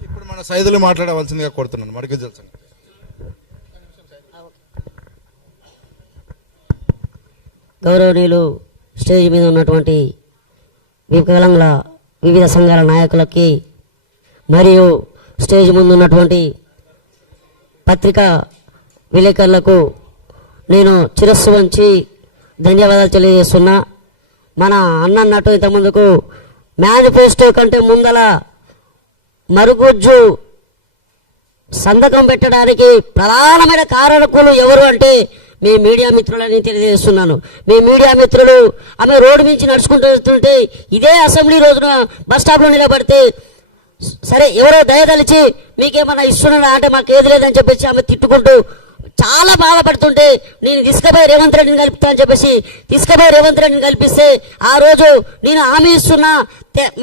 ఇప్పుడు మన సైదులు మాట్లాడవలసిందిగా కోరుతున్నాను. మడికి తెలుసు గౌరవనీయులు, స్టేజ్ మీద ఉన్నటువంటి వికలాంగుల వివిధ సంఘాల నాయకులకి మరియు స్టేజ్ ముందు ఉన్నటువంటి పత్రికా విలేకరులకు నేను శిరస్సు వంచి ధన్యవాదాలు తెలియజేస్తున్నా. మన అన్న అన్నట్టు ఇంతకుముందుకు మేనిఫెస్టో కంటే ముందల మరుగుజ్జు సంతకం పెట్టడానికి ప్రధానమైన కారకులు ఎవరు అంటే మీ మీడియా మిత్రులని తెలియజేస్తున్నాను. మీ మీడియా మిత్రులు ఆమె రోడ్డు నుంచి నడుచుకుంటూ వస్తుంటే ఇదే అసెంబ్లీ రోజున బస్ స్టాప్ లో నిలబడితే సరే ఎవరో దయదలిచి మీకేమన్నా ఇస్తున్నాడా అంటే మాకు ఏది లేదని చెప్పేసి ఆమె తిట్టుకుంటూ చాలా బాధపడుతుంటే నేను తీసుకుపోయి రేవంత్ రెడ్డిని కలుపుతా అని చెప్పేసి తీసుకుపోయి రేవంత్ రెడ్డిని కల్పిస్తే ఆ రోజు నేను హామీ ఇస్తున్నా,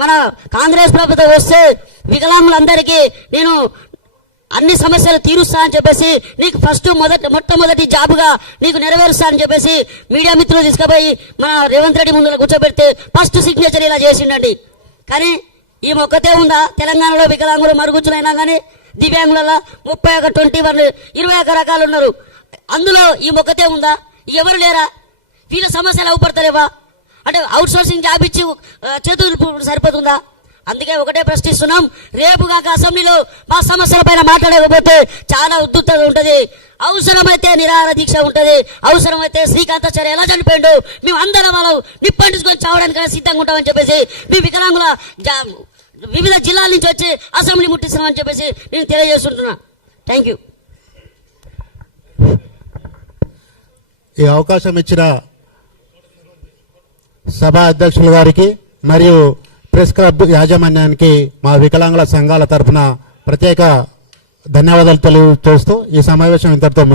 మన కాంగ్రెస్ ప్రభుత్వం వస్తే వికలాంగులందరికీ నేను అన్ని సమస్యలు తీరుస్తా అని చెప్పేసి నీకు మొట్టమొదటి జాబుగా నీకు నెరవేరుస్తా అని చెప్పేసి మీడియా మిత్రులు తీసుకుపోయి మన రేవంత్ రెడ్డి ముందు కూర్చోబెడితే ఫస్ట్ సిగ్నేచర్ ఇలా చేసిండండి. కానీ ఈ మొక్కతే ఉందా తెలంగాణలో వికలాంగులు మరుగుజ్జులైనా కానీ దివ్యాంగులలో 31, 21, 21 రకాలు ఉన్నారు. అందులో ఈ మొక్కతే ఉందా? ఎవరు లేరా? వీళ్ళ సమస్యలు అవపడతలేవా అంటే అవుట్ సోర్సింగ్ జాబ్ ఇచ్చి చేతులు సరిపోతుందా? అందుకే ఒకటే ప్రశ్నిస్తున్నాం, రేపు కాక అసెంబ్లీలో మా సమస్యల పైన మాట్లాడకపోతే చాలా ఉద్దుత్తత ఉంటది. అవసరమైతే నిరాహార దీక్ష ఉంటది, అవసరమైతే శ్రీకాంతాచార్య ఎలా చనిపోయిండు మేము అందరం మనం నిప్పంటించుకొని చావడానికి సిద్ధంగా ఉంటామని చెప్పేసి మీ వికలాంగుల వివిధ జిల్లాల నుంచి వచ్చి అసెంబ్లీ ముట్టిస్తున్నామని చెప్పేసి నేను తెలియజేస్తుంటున్నా. Thank you. ఈ అవకాశం ఇచ్చిన సభా అధ్యక్షుల గారికి మరియు ప్రెస్ క్లబ్ యాజమాన్యానికి మా వికలాంగుల సంఘాల తరఫున ప్రత్యేక ధన్యవాదాలు తెలియజేస్తూ ఈ సమావేశం ఇంతటితో